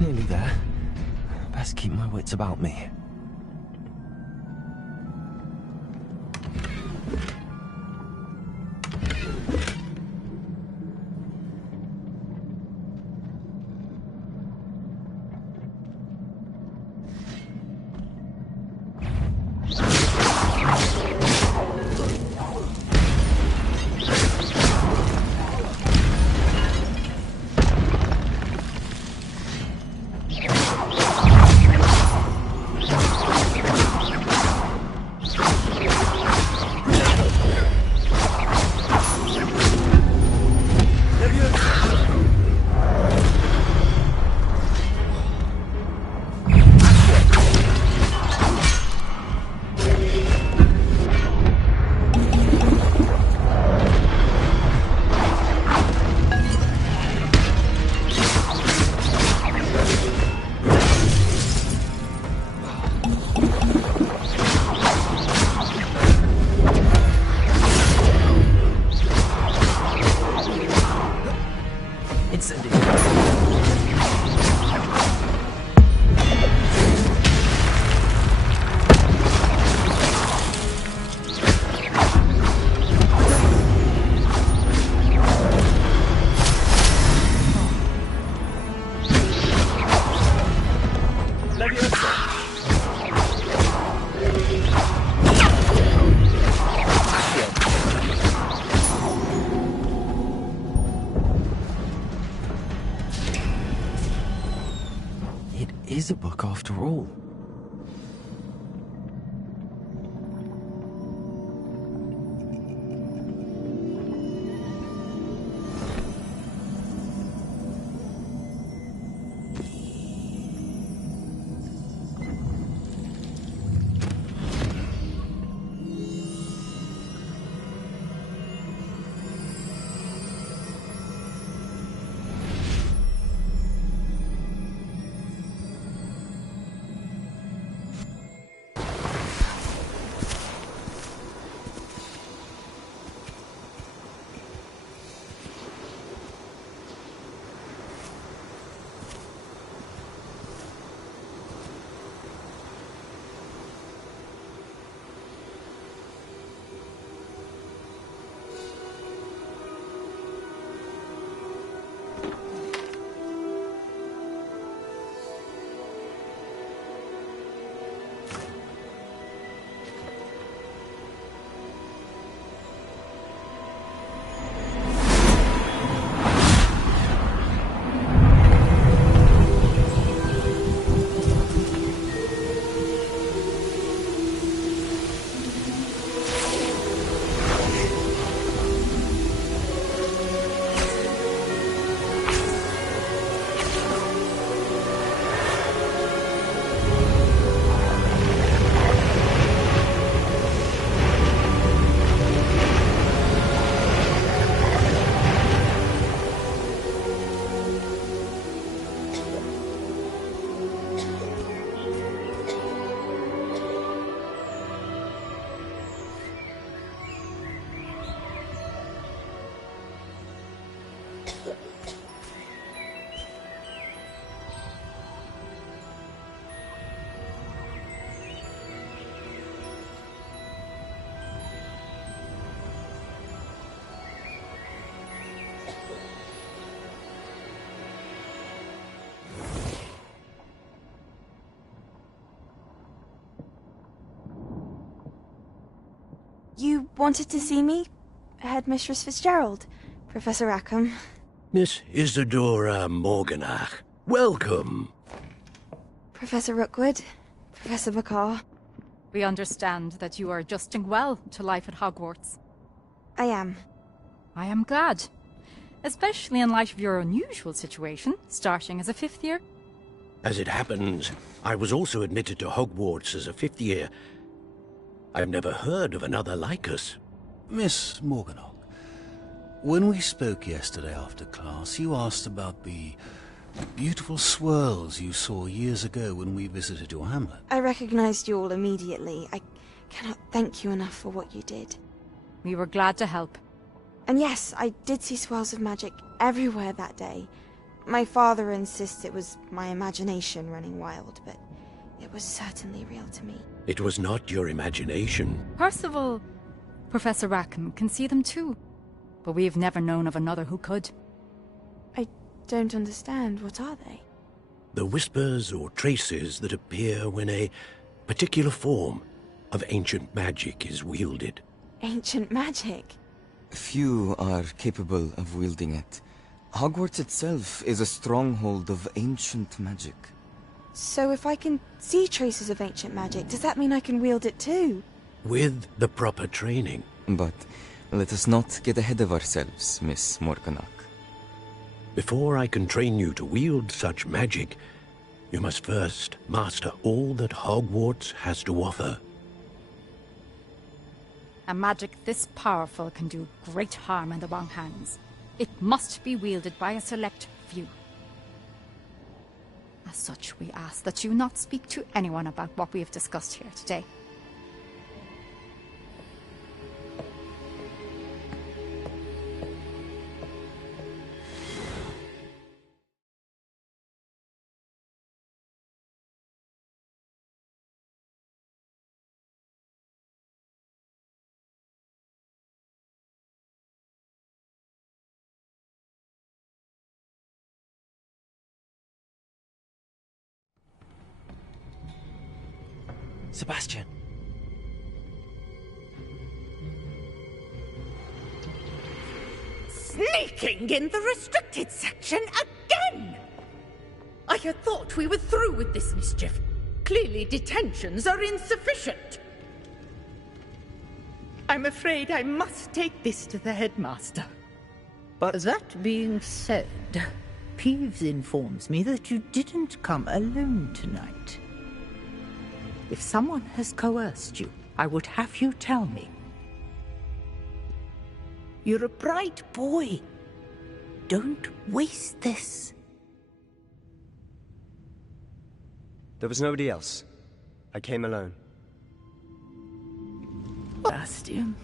Nearly there. Best keep my wits about me. is a book after all. You wanted to see me? Headmistress Fitzgerald, Professor Rackham. Miss Isadora Morganach, welcome. Professor Rookwood, Professor Bakar. We understand that you are adjusting well to life at Hogwarts. I am. I am glad. Especially in light of your unusual situation, starting as a 5th year. As it happens, I was also admitted to Hogwarts as a 5th year. I've never heard of another like us. Miss Morganach, when we spoke yesterday after class, you asked about the beautiful swirls you saw years ago when we visited your hamlet. I recognized you all immediately. I cannot thank you enough for what you did. We were glad to help. And yes, I did see swirls of magic everywhere that day. My father insists it was my imagination running wild, but it was certainly real to me. It was not your imagination. Percival, Professor Rackham can see them too. But we have never known of another who could. I don't understand. What are they? The whispers or traces that appear when a particular form of ancient magic is wielded. Ancient magic? Few are capable of wielding it. Hogwarts itself is a stronghold of ancient magic. So if I can see traces of ancient magic, does that mean I can wield it too? With the proper training. But let us not get ahead of ourselves, Miss Morganach. Before I can train you to wield such magic, you must first master all that Hogwarts has to offer. A magic this powerful can do great harm in the wrong hands. It must be wielded by a select few. As such, we ask that you not speak to anyone about what we have discussed here today. Sebastian. Sneaking in the restricted section again! I had thought we were through with this mischief. Clearly detentions are insufficient. I'm afraid I must take this to the headmaster. But that being said, Peeves informs me that you didn't come alone tonight. If someone has coerced you, I would have you tell me. You're a bright boy. Don't waste this. There was nobody else. I came alone. Bastian.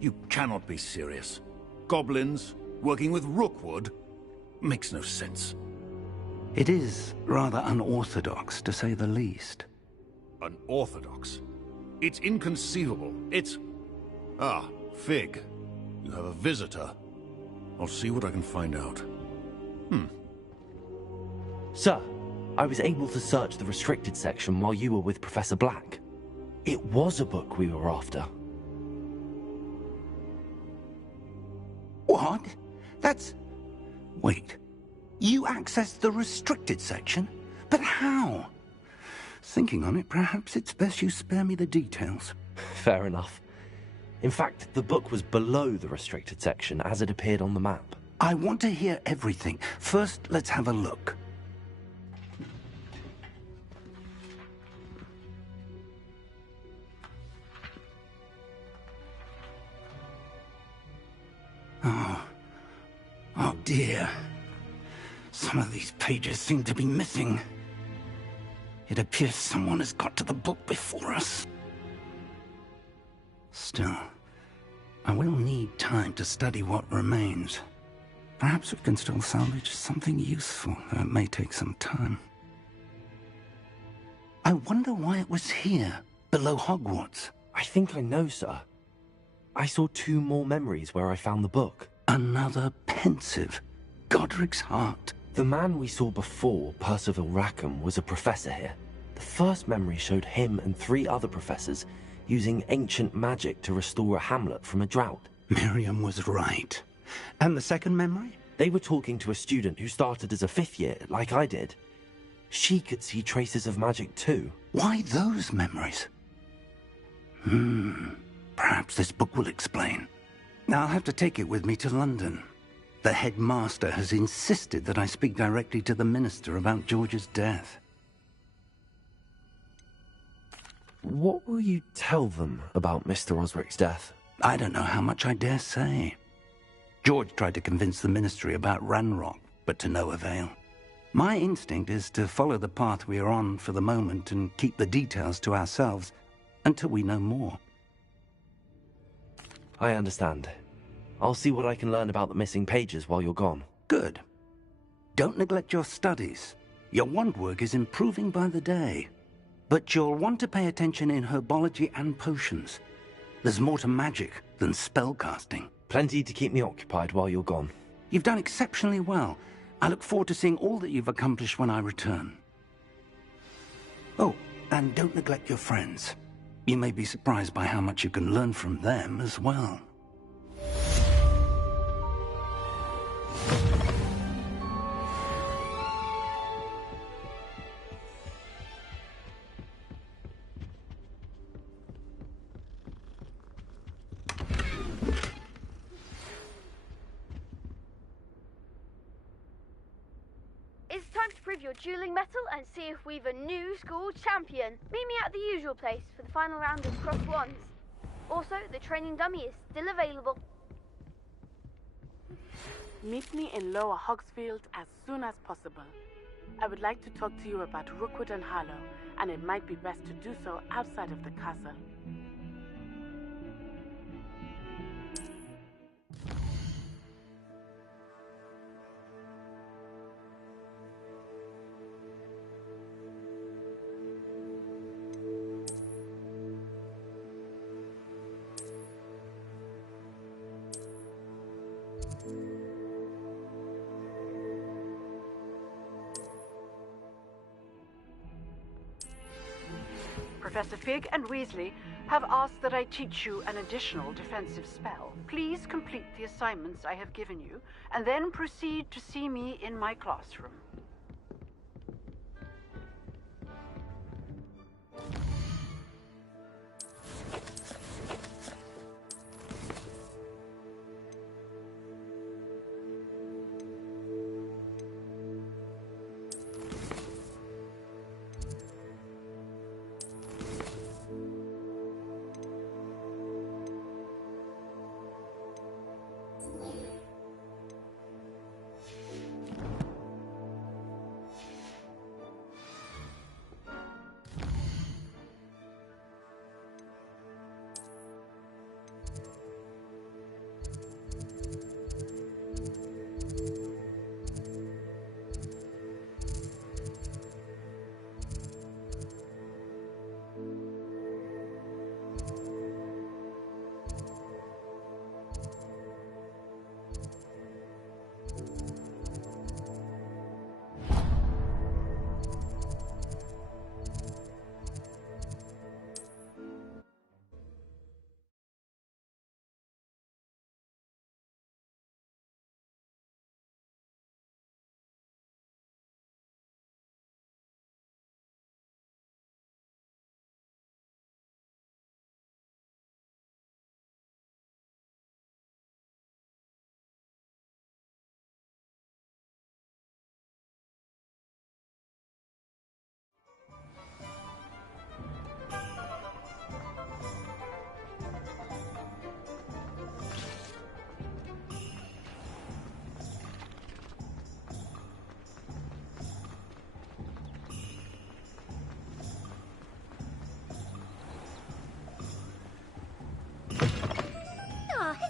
You cannot be serious. Goblins working with Rookwood? Makes no sense. It is rather unorthodox, to say the least. Unorthodox? It's inconceivable. It's... Ah, Fig. You have a visitor. I'll see what I can find out. Sir, I was able to search the restricted section while you were with Professor Black. It was a book we were after. What? That's... Wait. You accessed the restricted section? But how? Thinking on it, perhaps it's best you spare me the details. Fair enough. In fact, the book was below the restricted section as it appeared on the map. I want to hear everything. First, let's have a look. Oh dear. Some of these pages seem to be missing. It appears someone has got to the book before us. Still, I will need time to study what remains. Perhaps we can still salvage something useful, though it may take some time. I wonder why it was here, below Hogwarts. I think I know, sir. I saw 2 more memories where I found the book. Another pensive. Godric's heart. The man we saw before, Percival Rackham, was a professor here. The first memory showed him and 3 other professors using ancient magic to restore a hamlet from a drought. Miriam was right. And the second memory? They were talking to a student who started as a 5th year, like I did. She could see traces of magic too. Why those memories? Perhaps this book will explain. I'll have to take it with me to London. The headmaster has insisted that I speak directly to the minister about George's death. What will you tell them about Mr. Osric's death? I don't know how much I dare say. George tried to convince the ministry about Ranrock, but to no avail. My instinct is to follow the path we are on for the moment and keep the details to ourselves until we know more. I understand. I'll see what I can learn about the missing pages while you're gone. Good. Don't neglect your studies. Your wand work is improving by the day. But you'll want to pay attention in herbology and potions. There's more to magic than spellcasting. Plenty to keep me occupied while you're gone. You've done exceptionally well. I look forward to seeing all that you've accomplished when I return. Oh, and don't neglect your friends. You may be surprised by how much you can learn from them as well. It's time to prove your dueling mettle and see if we've a new school champion. Meet me at the usual place for the final round of cross wands. Also, the training dummy is still available. Meet me in Lower Hogsfield as soon as possible. I would like to talk to you about Rookwood and Harlow, and it might be best to do so outside of the castle. Professor Fig and Weasley have asked that I teach you an additional defensive spell. Please complete the assignments I have given you, and then proceed to see me in my classroom.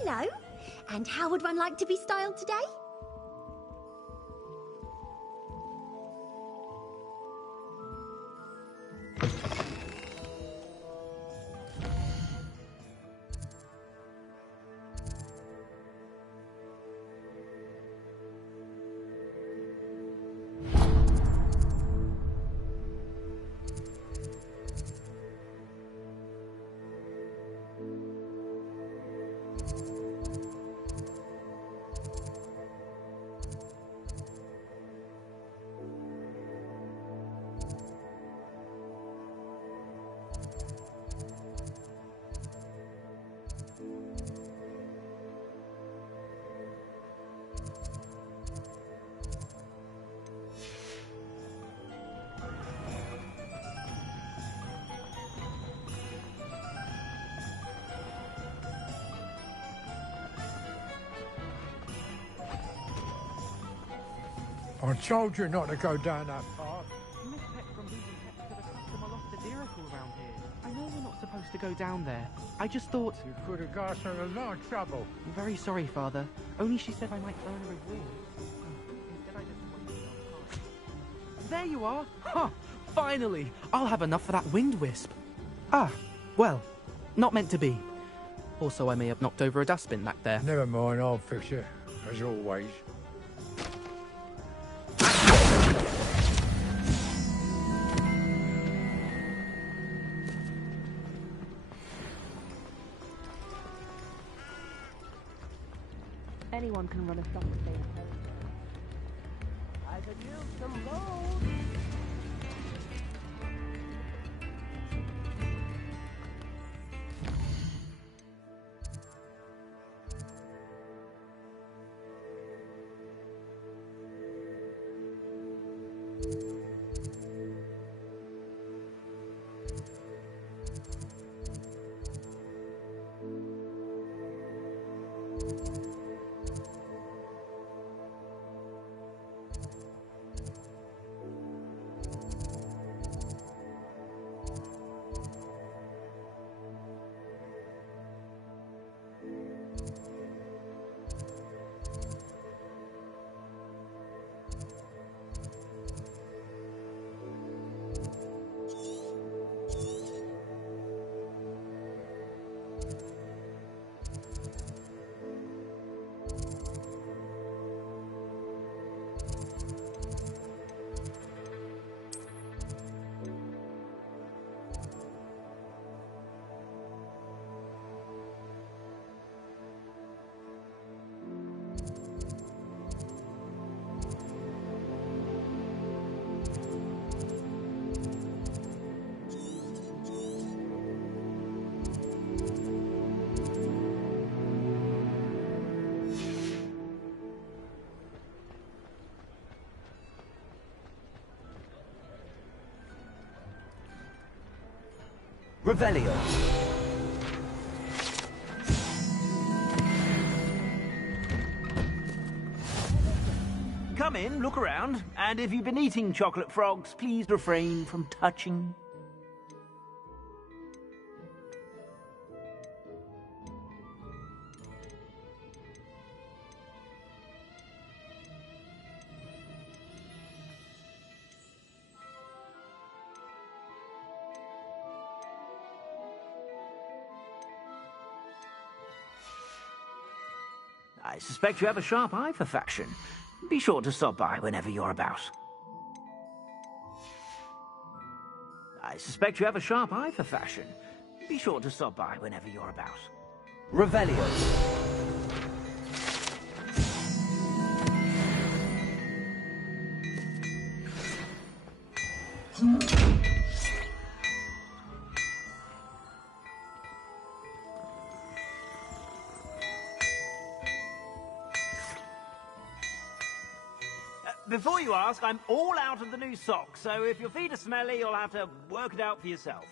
Hello. And how would one like to be styled today? I told you not to go down that path. Miss Pet from losing pets to the customer lost a miracle around here. I know we're not supposed to go down there. I just thought... You could have got us in a lot of trouble. I'm very sorry, Father. Only she said I might earn a reward. Instead, I just wanted to... There you are! Huh! Finally! I'll have enough for that wind wisp. Ah, well, not meant to be. Also, I may have knocked over a dustbin back there. Never mind, I'll fix it, as always. Anyone can run a self-sustained home. I could use some gold. Revelio. Come in, look around, and if you've been eating chocolate frogs, please refrain from touching. I suspect you have a sharp eye for fashion. Be sure to stop by whenever you're about. I suspect you have a sharp eye for fashion. Be sure to stop by whenever you're about. Revelio. Before you ask, I'm all out of the new socks, so if your feet are smelly, you'll have to work it out for yourself.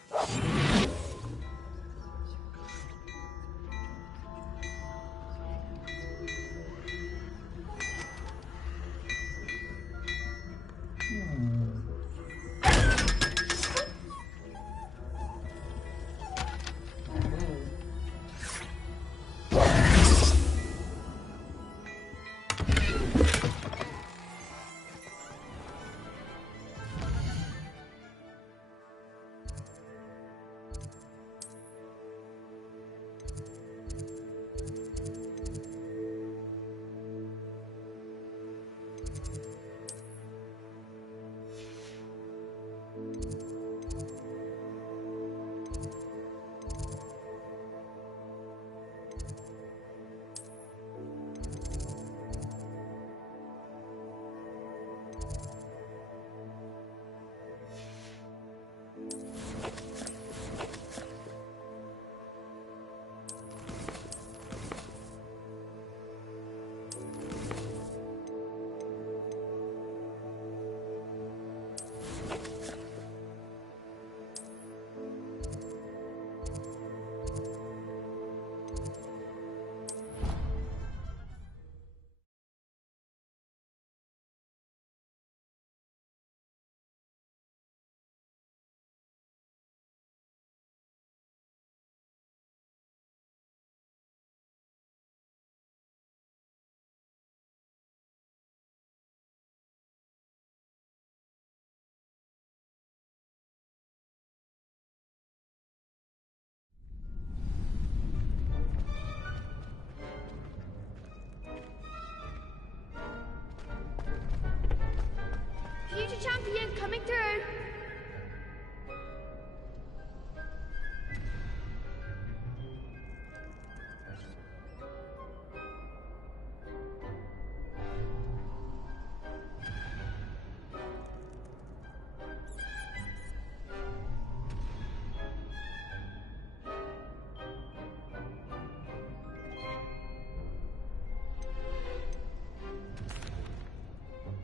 future champion coming through.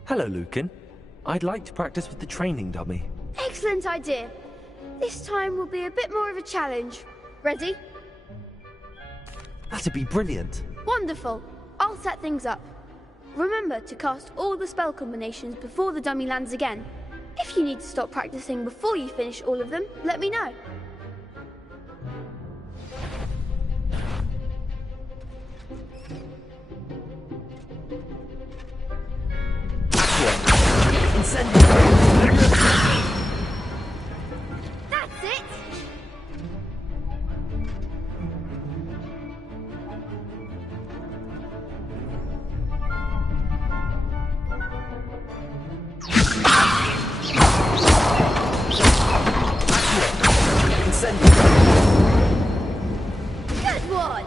Hello, Lucan. I'd like to practice with the training dummy. Excellent idea. This time will be a bit more of a challenge. Ready? That'd be brilliant. Wonderful. I'll set things up. Remember to cast all the spell combinations before the dummy lands again. If you need to stop practicing before you finish all of them, let me know. That's it! Good one!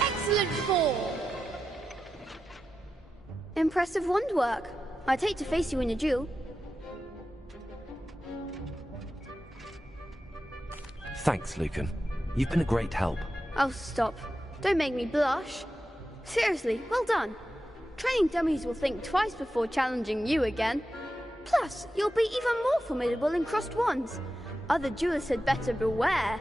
Excellent ball! Impressive wand work. I'd hate to face you in a duel. Thanks, Lucan. You've been a great help. Oh, stop. Don't make me blush. Seriously, well done. Training dummies will think twice before challenging you again. Plus, you'll be even more formidable in crossed wands. Other duelists had better beware.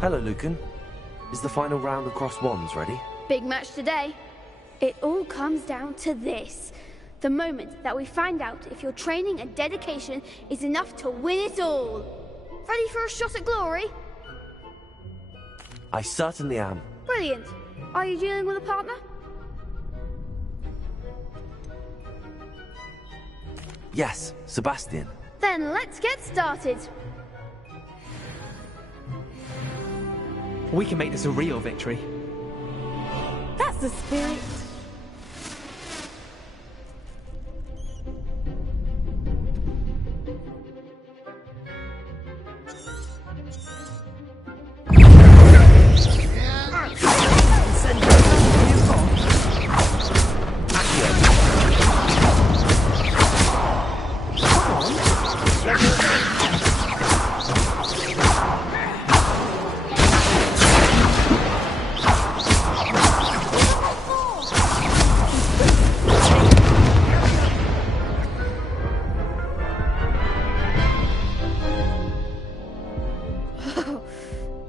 Hello, Lucan. Is the final round of crossed wands ready? Big match today. It all comes down to this. The moment that we find out if your training and dedication is enough to win it all. Ready for a shot at glory? I certainly am. Brilliant. Are you dealing with a partner? Yes, Sebastian. Then let's get started. We can make this a real victory. That's the spirit.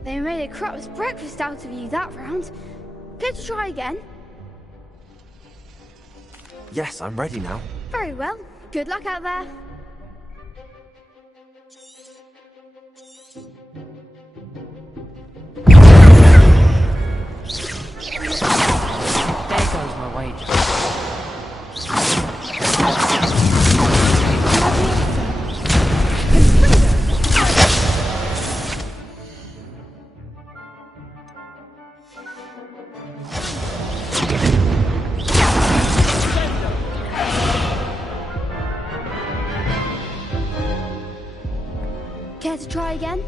They made a crap's breakfast out of you that round. Care to try again? Yes, I'm ready now. Very well. Good luck out there. There goes my wager. Care to try again?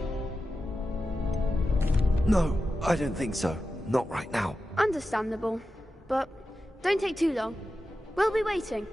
No, I don't think so. Not right now. Understandable. But don't take too long. We'll be waiting.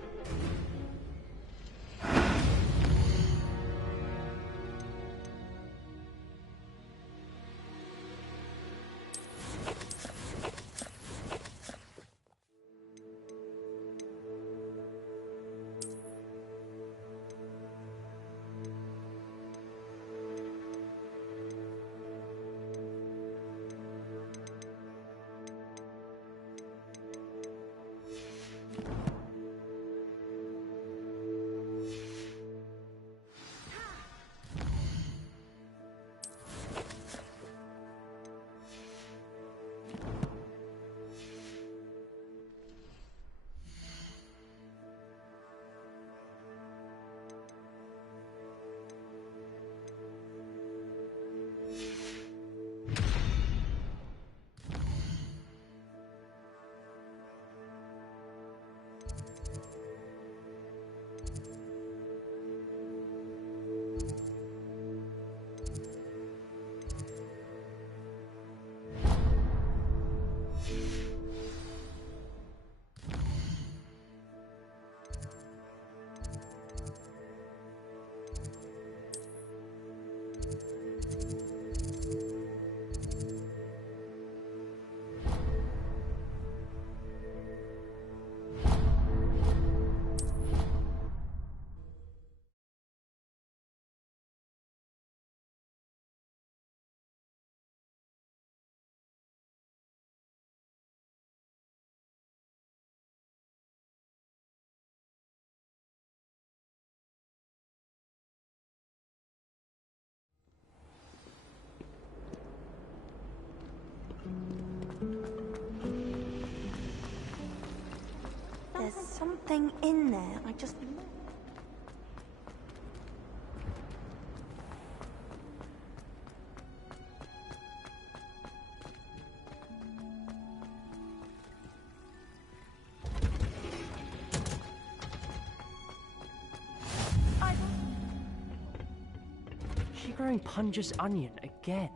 There's something in there. I just... She growing Punja's onion again.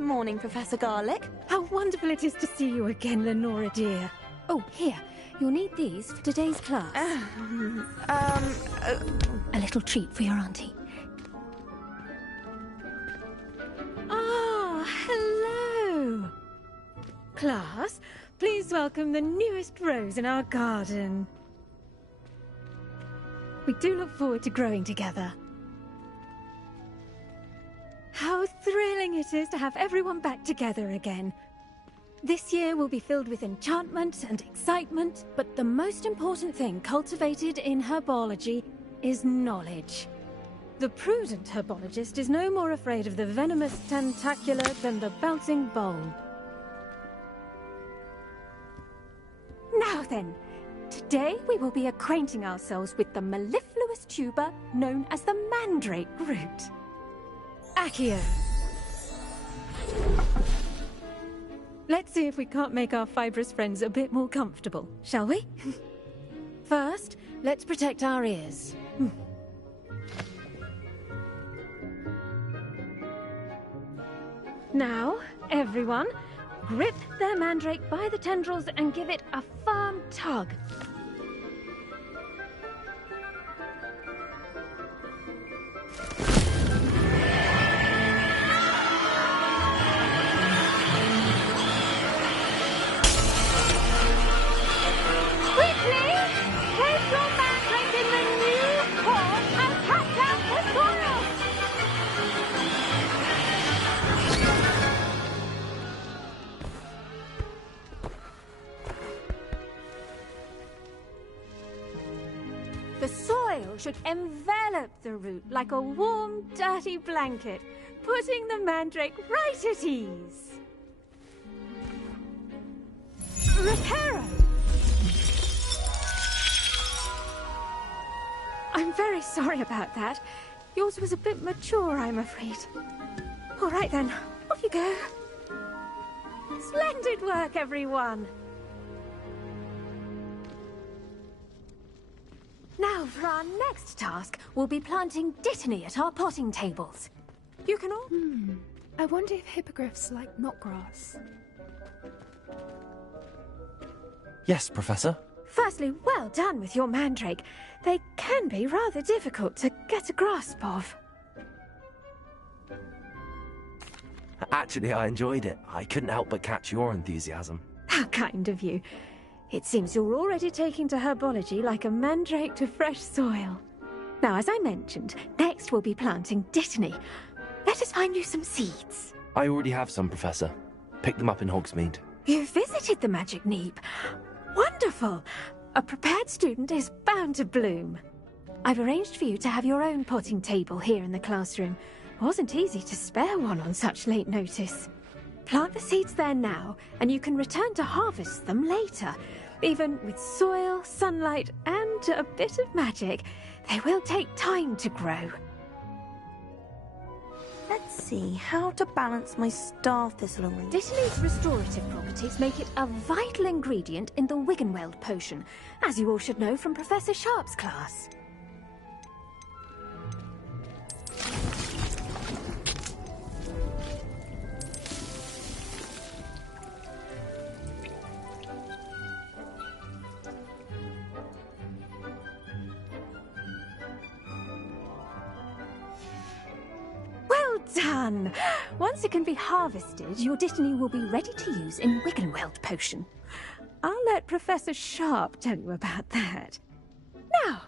Good morning, Professor Garlick. How wonderful it is to see you again, Lenora dear. Oh, here. You'll need these for today's class. A little treat for your auntie. Ah, hello. Class, please welcome the newest rose in our garden. We do look forward to growing together. How thrilling it is to have everyone back together again. This year will be filled with enchantment and excitement, but the most important thing cultivated in herbology is knowledge. The prudent herbologist is no more afraid of the venomous tentacula than the bouncing bulb. Now then, today we will be acquainting ourselves with the mellifluous tuber known as the mandrake root. Accio. Let's see if we can't make our fibrous friends a bit more comfortable, shall we? First, let's protect our ears. Now, everyone, grip their mandrake by the tendrils and give it a firm tug. The soil should envelop the root like a warm, dirty blanket, putting the mandrake right at ease. Reparo! I'm very sorry about that. Yours was a bit mature, I'm afraid. All right then, off you go. Splendid work, everyone! Now, for our next task, we'll be planting dittany at our potting tables. You can all... I wonder if hippogriffs like knotgrass. Yes, Professor. Firstly, well done with your mandrake. They can be rather difficult to get a grasp of. Actually, I enjoyed it. I couldn't help but catch your enthusiasm. How kind of you. It seems you're already taking to herbology like a mandrake to fresh soil. Now, as I mentioned, next we'll be planting dittany. Let us find you some seeds. I already have some, Professor. Picked them up in Hogsmeade. You visited the Magic Neep. Wonderful! A prepared student is bound to bloom. I've arranged for you to have your own potting table here in the classroom. It wasn't easy to spare one on such late notice. Plant the seeds there now, and you can return to harvest them later. Even with soil, sunlight, and a bit of magic, they will take time to grow. Let's see, how to balance my star thistle arrangement. Dittany's restorative properties make it a vital ingredient in the Wiggenweld potion, as you all should know from Professor Sharp's class. Done! Once it can be harvested, your dittany will be ready to use in Wiggenweld potion. I'll let Professor Sharp tell you about that. Now,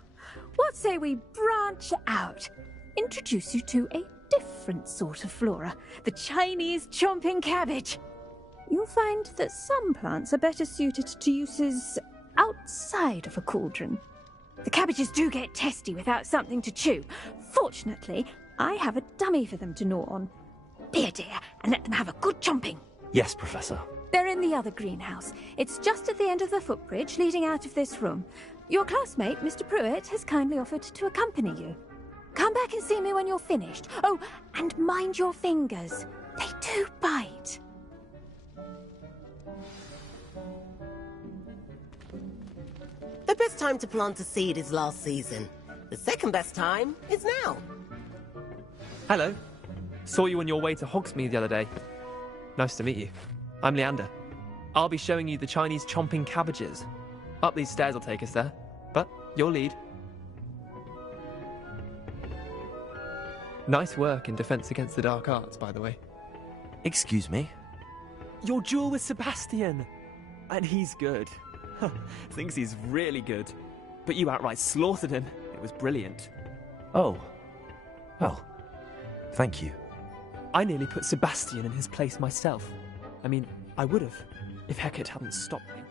what say we branch out? Introduce you to a different sort of flora, the Chinese chomping cabbage. You'll find that some plants are better suited to uses outside of a cauldron. The cabbages do get testy without something to chew. Fortunately, I have a dummy for them to gnaw on. Be a dear and let them have a good chomping. Yes, Professor. They're in the other greenhouse. It's just at the end of the footbridge leading out of this room. Your classmate, Mr. Pruitt, has kindly offered to accompany you. Come back and see me when you're finished. Oh, and mind your fingers. They do bite. The best time to plant a seed is last season. The second best time is now. Hello. Saw you on your way to Hogsmeade the other day. Nice to meet you. I'm Leander. I'll be showing you the Chinese chomping cabbages. Up these stairs will take us there, but you'll lead. Nice work in Defense Against the Dark Arts, by the way. Excuse me? Your duel with Sebastian! And he's good. Thinks he's really good. But you outright slaughtered him. It was brilliant. Oh. Well, thank you. I nearly put Sebastian in his place myself. I mean, I would have, if Hecate hadn't stopped me.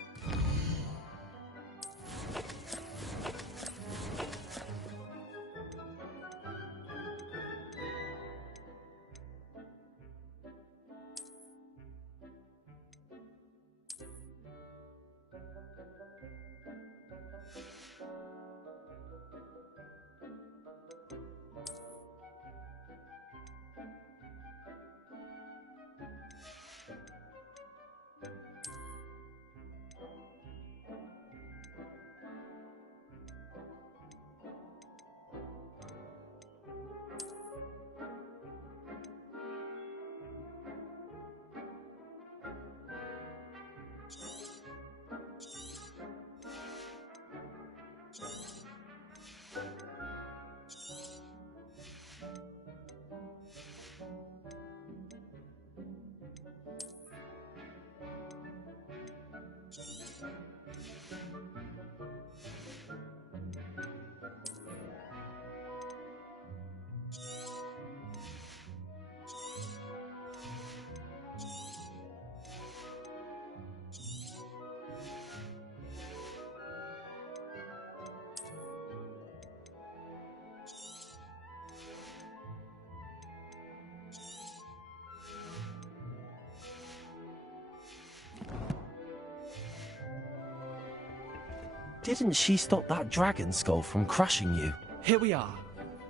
Didn't she stop that dragon skull from crushing you? Here we are.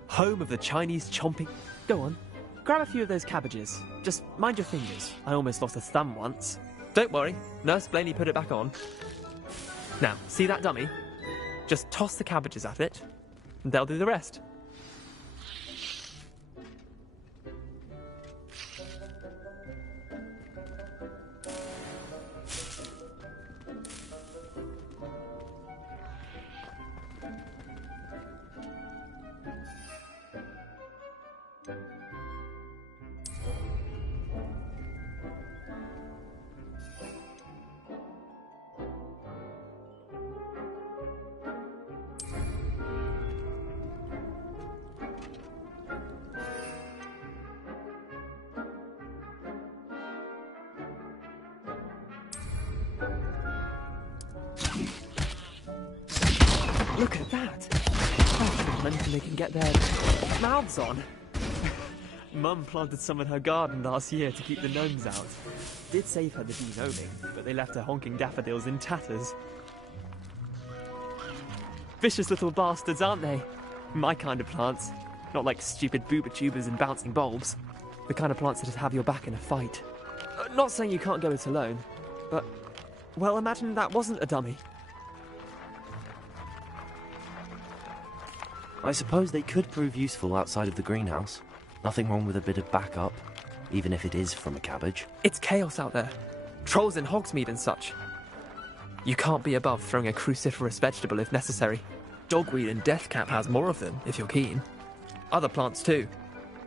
Home of the Chinese chomping... Go on. Grab a few of those cabbages. Just mind your fingers. I almost lost a thumb once. Don't worry. Nurse Blaney put it back on. Now, see that dummy? Just toss the cabbages at it, and they'll do the rest. Look at that! Oh, they can get their mouths on. Mum planted some in her garden last year to keep the gnomes out. Did save her the de-gnoming, but they left her honking daffodils in tatters. Vicious little bastards, aren't they? My kind of plants. Not like stupid booba tubers and bouncing bulbs. The kind of plants that just have your back in a fight. Not saying you can't go it alone, but... well, imagine that wasn't a dummy. I suppose they could prove useful outside of the greenhouse. Nothing wrong with a bit of backup, even if it is from a cabbage. It's chaos out there. Trolls in Hogsmeade and such. You can't be above throwing a cruciferous vegetable if necessary. Dogweed and deathcap has more of them, if you're keen. Other plants too.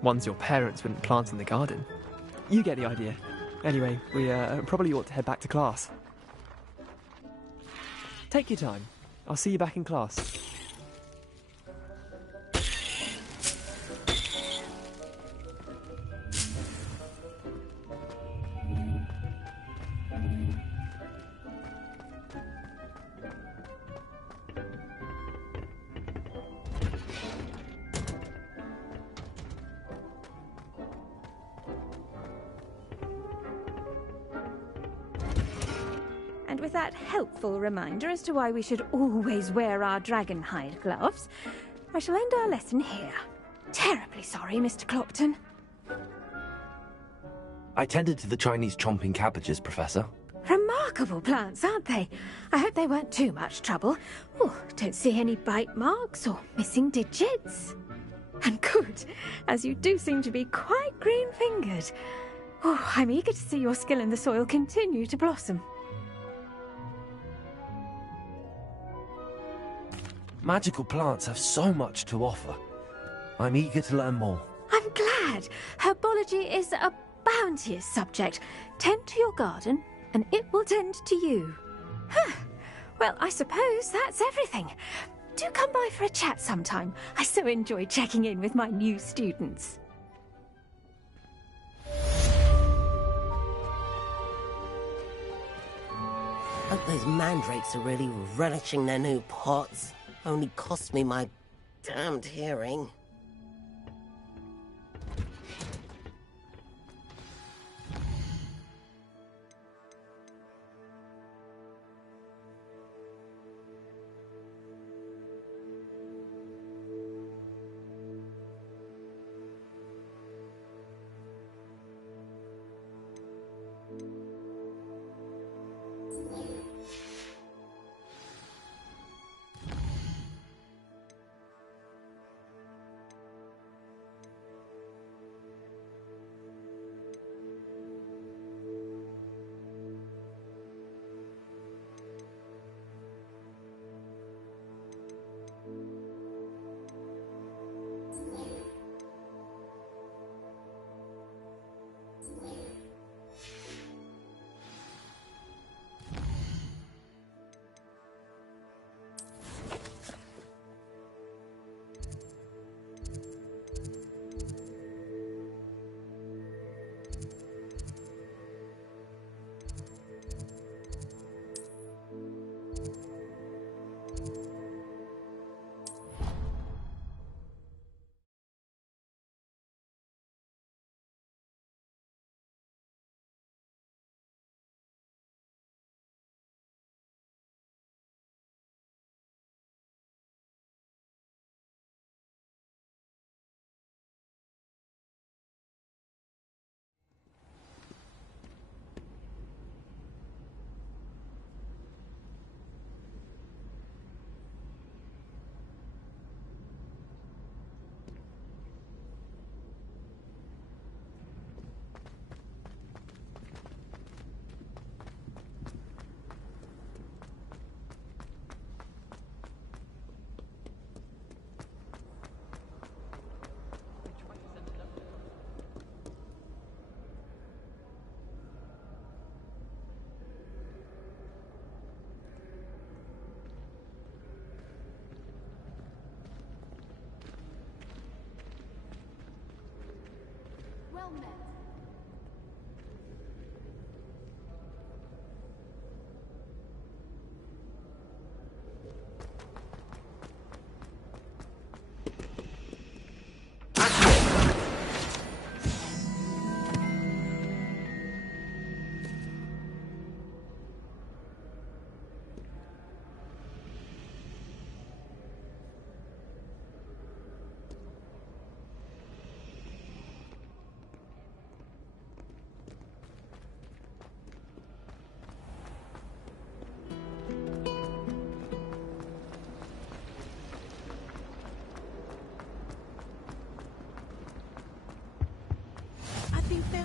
Ones your parents wouldn't plant in the garden. You get the idea. Anyway, we probably ought to head back to class. Take your time. I'll see you back in class. And with that helpful reminder as to why we should always wear our dragon hide gloves, I shall end our lesson here. Terribly sorry, Mr. Clopton. I tended to the Chinese chomping cabbages, Professor. Remarkable plants, aren't they? I hope they weren't too much trouble. Oh, don't see any bite marks or missing digits. And good, as you do seem to be quite green-fingered. Oh, I'm eager to see your skill in the soil continue to blossom. Magical plants have so much to offer. I'm eager to learn more. I'm glad. Herbology is a bounteous subject. Tend to your garden, and it will tend to you. Huh. Well, I suppose that's everything. Do come by for a chat sometime. I so enjoy checking in with my new students. Hope those mandrakes are really relishing their new pots. Only cost me my damned hearing. Well met.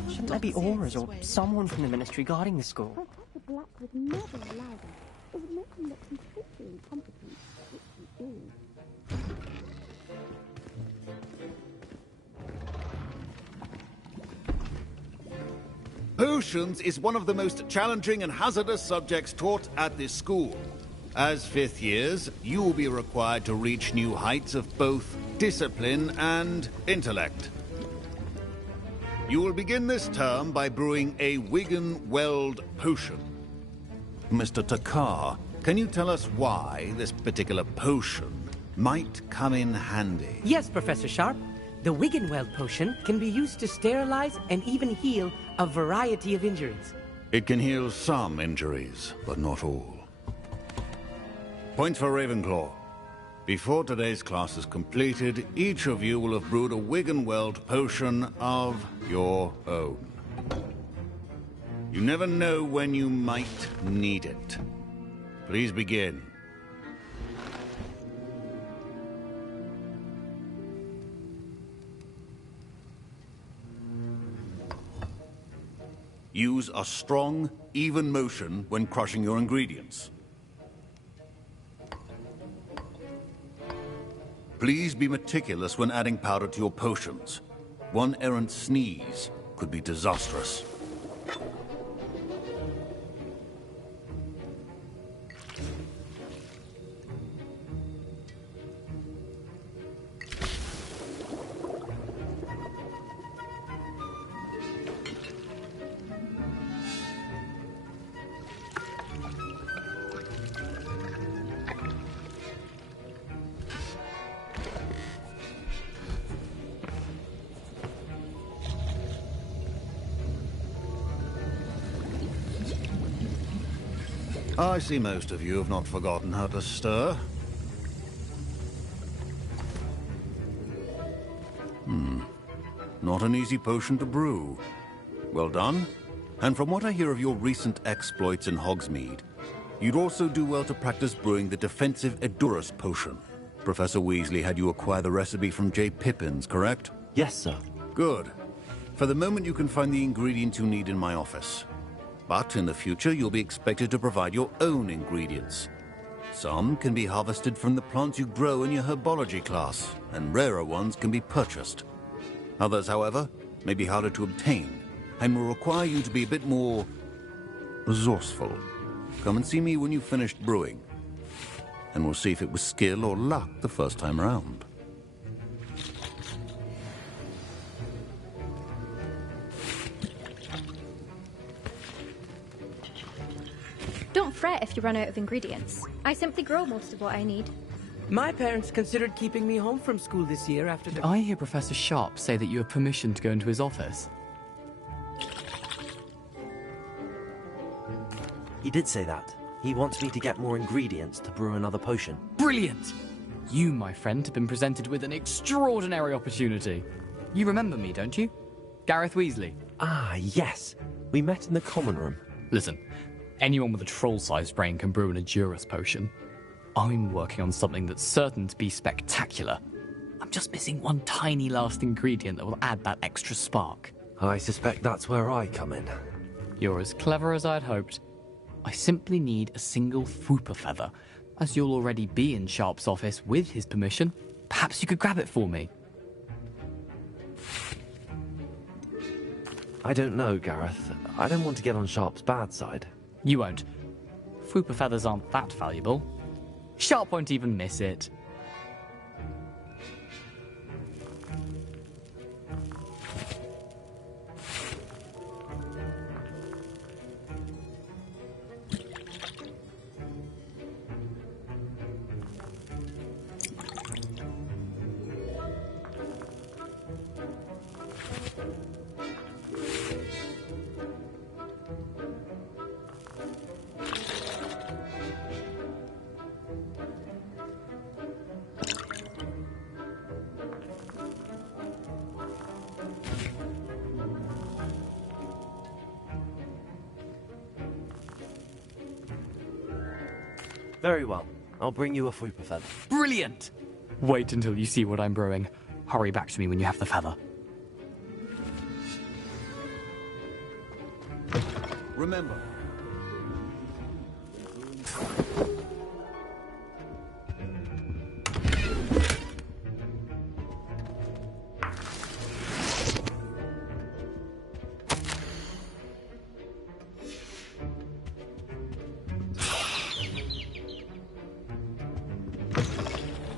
Shouldn't there be auras or someone from the ministry guarding the school? Professor Black would never allow that. It would make him look completely incompetent, which he is. Potions is one of the most challenging and hazardous subjects taught at this school. As fifth years, you will be required to reach new heights of both discipline and intellect. You will begin this term by brewing a Wiggenweld potion. Mr. Takar, can you tell us why this particular potion might come in handy? Yes, Professor Sharp. The Wiggenweld potion can be used to sterilize and even heal a variety of injuries. It can heal some injuries, but not all. Point for Ravenclaw. Before today's class is completed, each of you will have brewed a Wiggenweld potion of your own. You never know when you might need it. Please begin. Use a strong, even motion when crushing your ingredients. Please be meticulous when adding powder to your potions. One errant sneeze could be disastrous. I see most of you have not forgotten how to stir. Not an easy potion to brew. Well done. And from what I hear of your recent exploits in Hogsmeade, you'd also do well to practice brewing the defensive Edurus potion. Professor Weasley had you acquire the recipe from J. Pippin's, correct? Yes, sir. Good. For the moment, you can find the ingredients you need in my office. But in the future, you'll be expected to provide your own ingredients. Some can be harvested from the plants you grow in your herbology class, and rarer ones can be purchased. Others, however, may be harder to obtain, and will require you to be a bit more resourceful. Come and see me when you've finished brewing, and we'll see if it was skill or luck the first time around. Don't fret if you run out of ingredients. I simply grow most of what I need. My parents considered keeping me home from school this year after the... I hear Professor Sharp say that you have permission to go into his office. He did say that. He wants me to get more ingredients to brew another potion. Brilliant! You, my friend, have been presented with an extraordinary opportunity. You remember me, don't you? Gareth Weasley. Ah, yes. We met in the common room. Listen, anyone with a troll-sized brain can brew an Edurus potion. I'm working on something that's certain to be spectacular. I'm just missing one tiny last ingredient that will add that extra spark. I suspect that's where I come in. You're as clever as I'd hoped. I simply need a single Fwooper feather. As you'll already be in Sharp's office with his permission, perhaps you could grab it for me. I don't know, Gareth. I don't want to get on Sharp's bad side. You won't. Fwooper feathers aren't that valuable. Sharp won't even miss it. Very well. I'll bring you a Fwooper feather. Brilliant! Wait until you see what I'm brewing. Hurry back to me when you have the feather. Remember.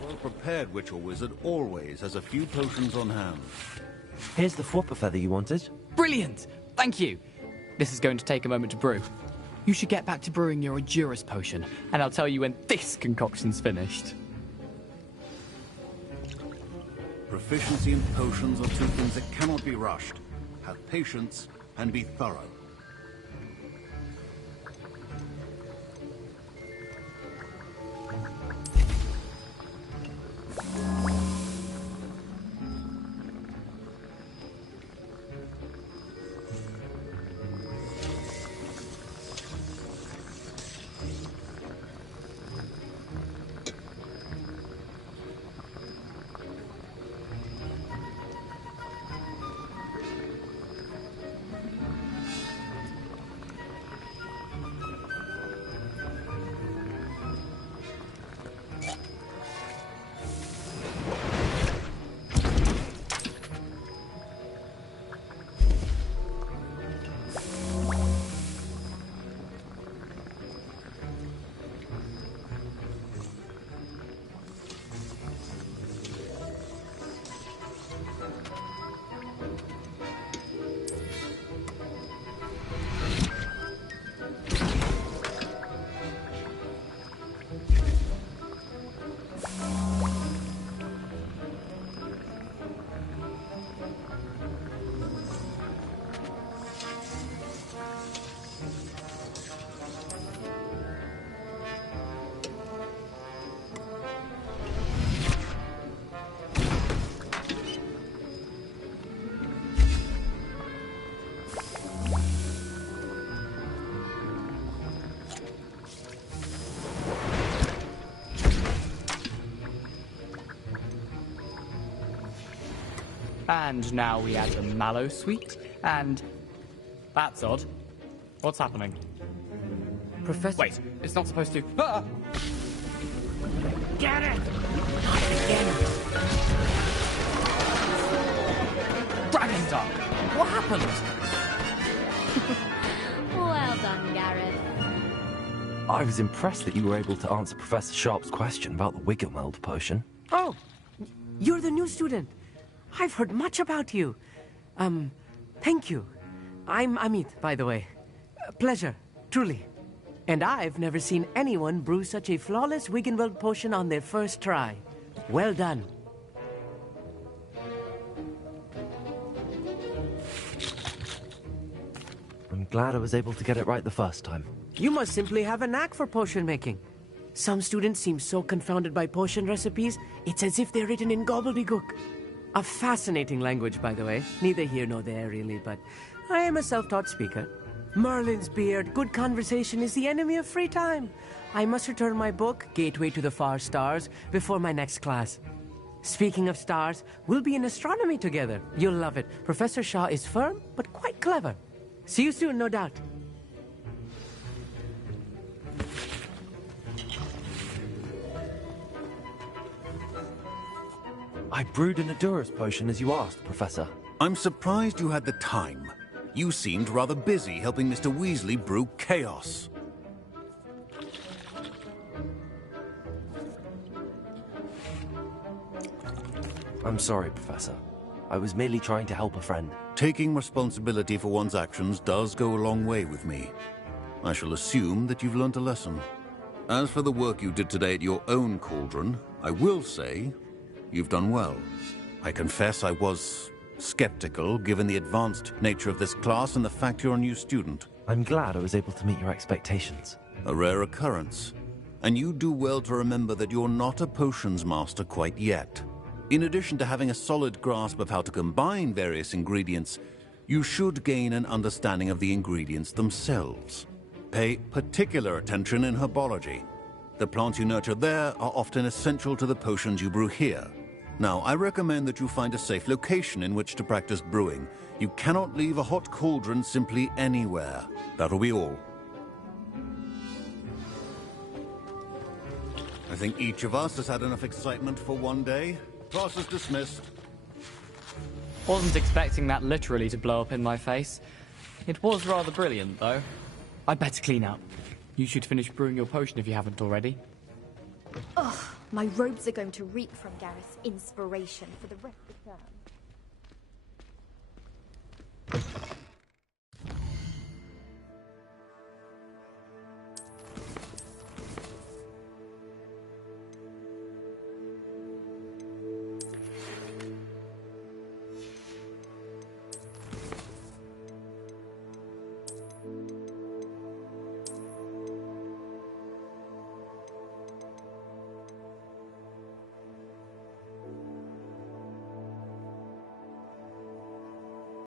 Well-prepared witch or wizard always has a few potions on hand. Here's the Fwooper feather you wanted. Brilliant! Thank you! This is going to take a moment to brew. You should get back to brewing your Edurus potion, and I'll tell you when this concoction's finished. Proficiency in potions are two things that cannot be rushed. Have patience and be thorough. And now we add the mallow sweet, and... That's odd. What's happening? Professor... Wait, it's not supposed to... Ah! Get it! Dragon Dog! What happened? Well done, Gareth. I was impressed that you were able to answer Professor Sharp's question about the Wiggenweld potion. Oh, you're the new student. I've heard much about you. Thank you. I'm Amit, by the way. Pleasure, truly. And I've never seen anyone brew such a flawless Wiggenweld potion on their first try. Well done. I'm glad I was able to get it right the first time. You must simply have a knack for potion making. Some students seem so confounded by potion recipes, it's as if they're written in gobbledygook. A fascinating language, by the way. Neither here nor there, really, but I am a self-taught speaker. Merlin's beard, good conversation is the enemy of free time. I must return my book, Gateway to the Far Stars, before my next class. Speaking of stars, we'll be in astronomy together. You'll love it. Professor Shaw is firm, but quite clever. See you soon, no doubt. I brewed an Adurus potion as you asked, Professor. I'm surprised you had the time. You seemed rather busy helping Mr. Weasley brew chaos. I'm sorry, Professor. I was merely trying to help a friend. Taking responsibility for one's actions does go a long way with me. I shall assume that you've learnt a lesson. As for the work you did today at your own cauldron, I will say you've done well. I confess I was skeptical, given the advanced nature of this class and the fact you're a new student. I'm glad I was able to meet your expectations. A rare occurrence. And you do well to remember that you're not a potions master quite yet. In addition to having a solid grasp of how to combine various ingredients, you should gain an understanding of the ingredients themselves. Pay particular attention in herbology. The plants you nurture there are often essential to the potions you brew here. Now, I recommend that you find a safe location in which to practice brewing. You cannot leave a hot cauldron simply anywhere. That'll be all. I think each of us has had enough excitement for one day. Class is dismissed. Wasn't expecting that literally to blow up in my face. It was rather brilliant, though. I'd better clean up. You should finish brewing your potion if you haven't already. Ugh, my robes are going to reek from Gareth's inspiration for the rest of the term.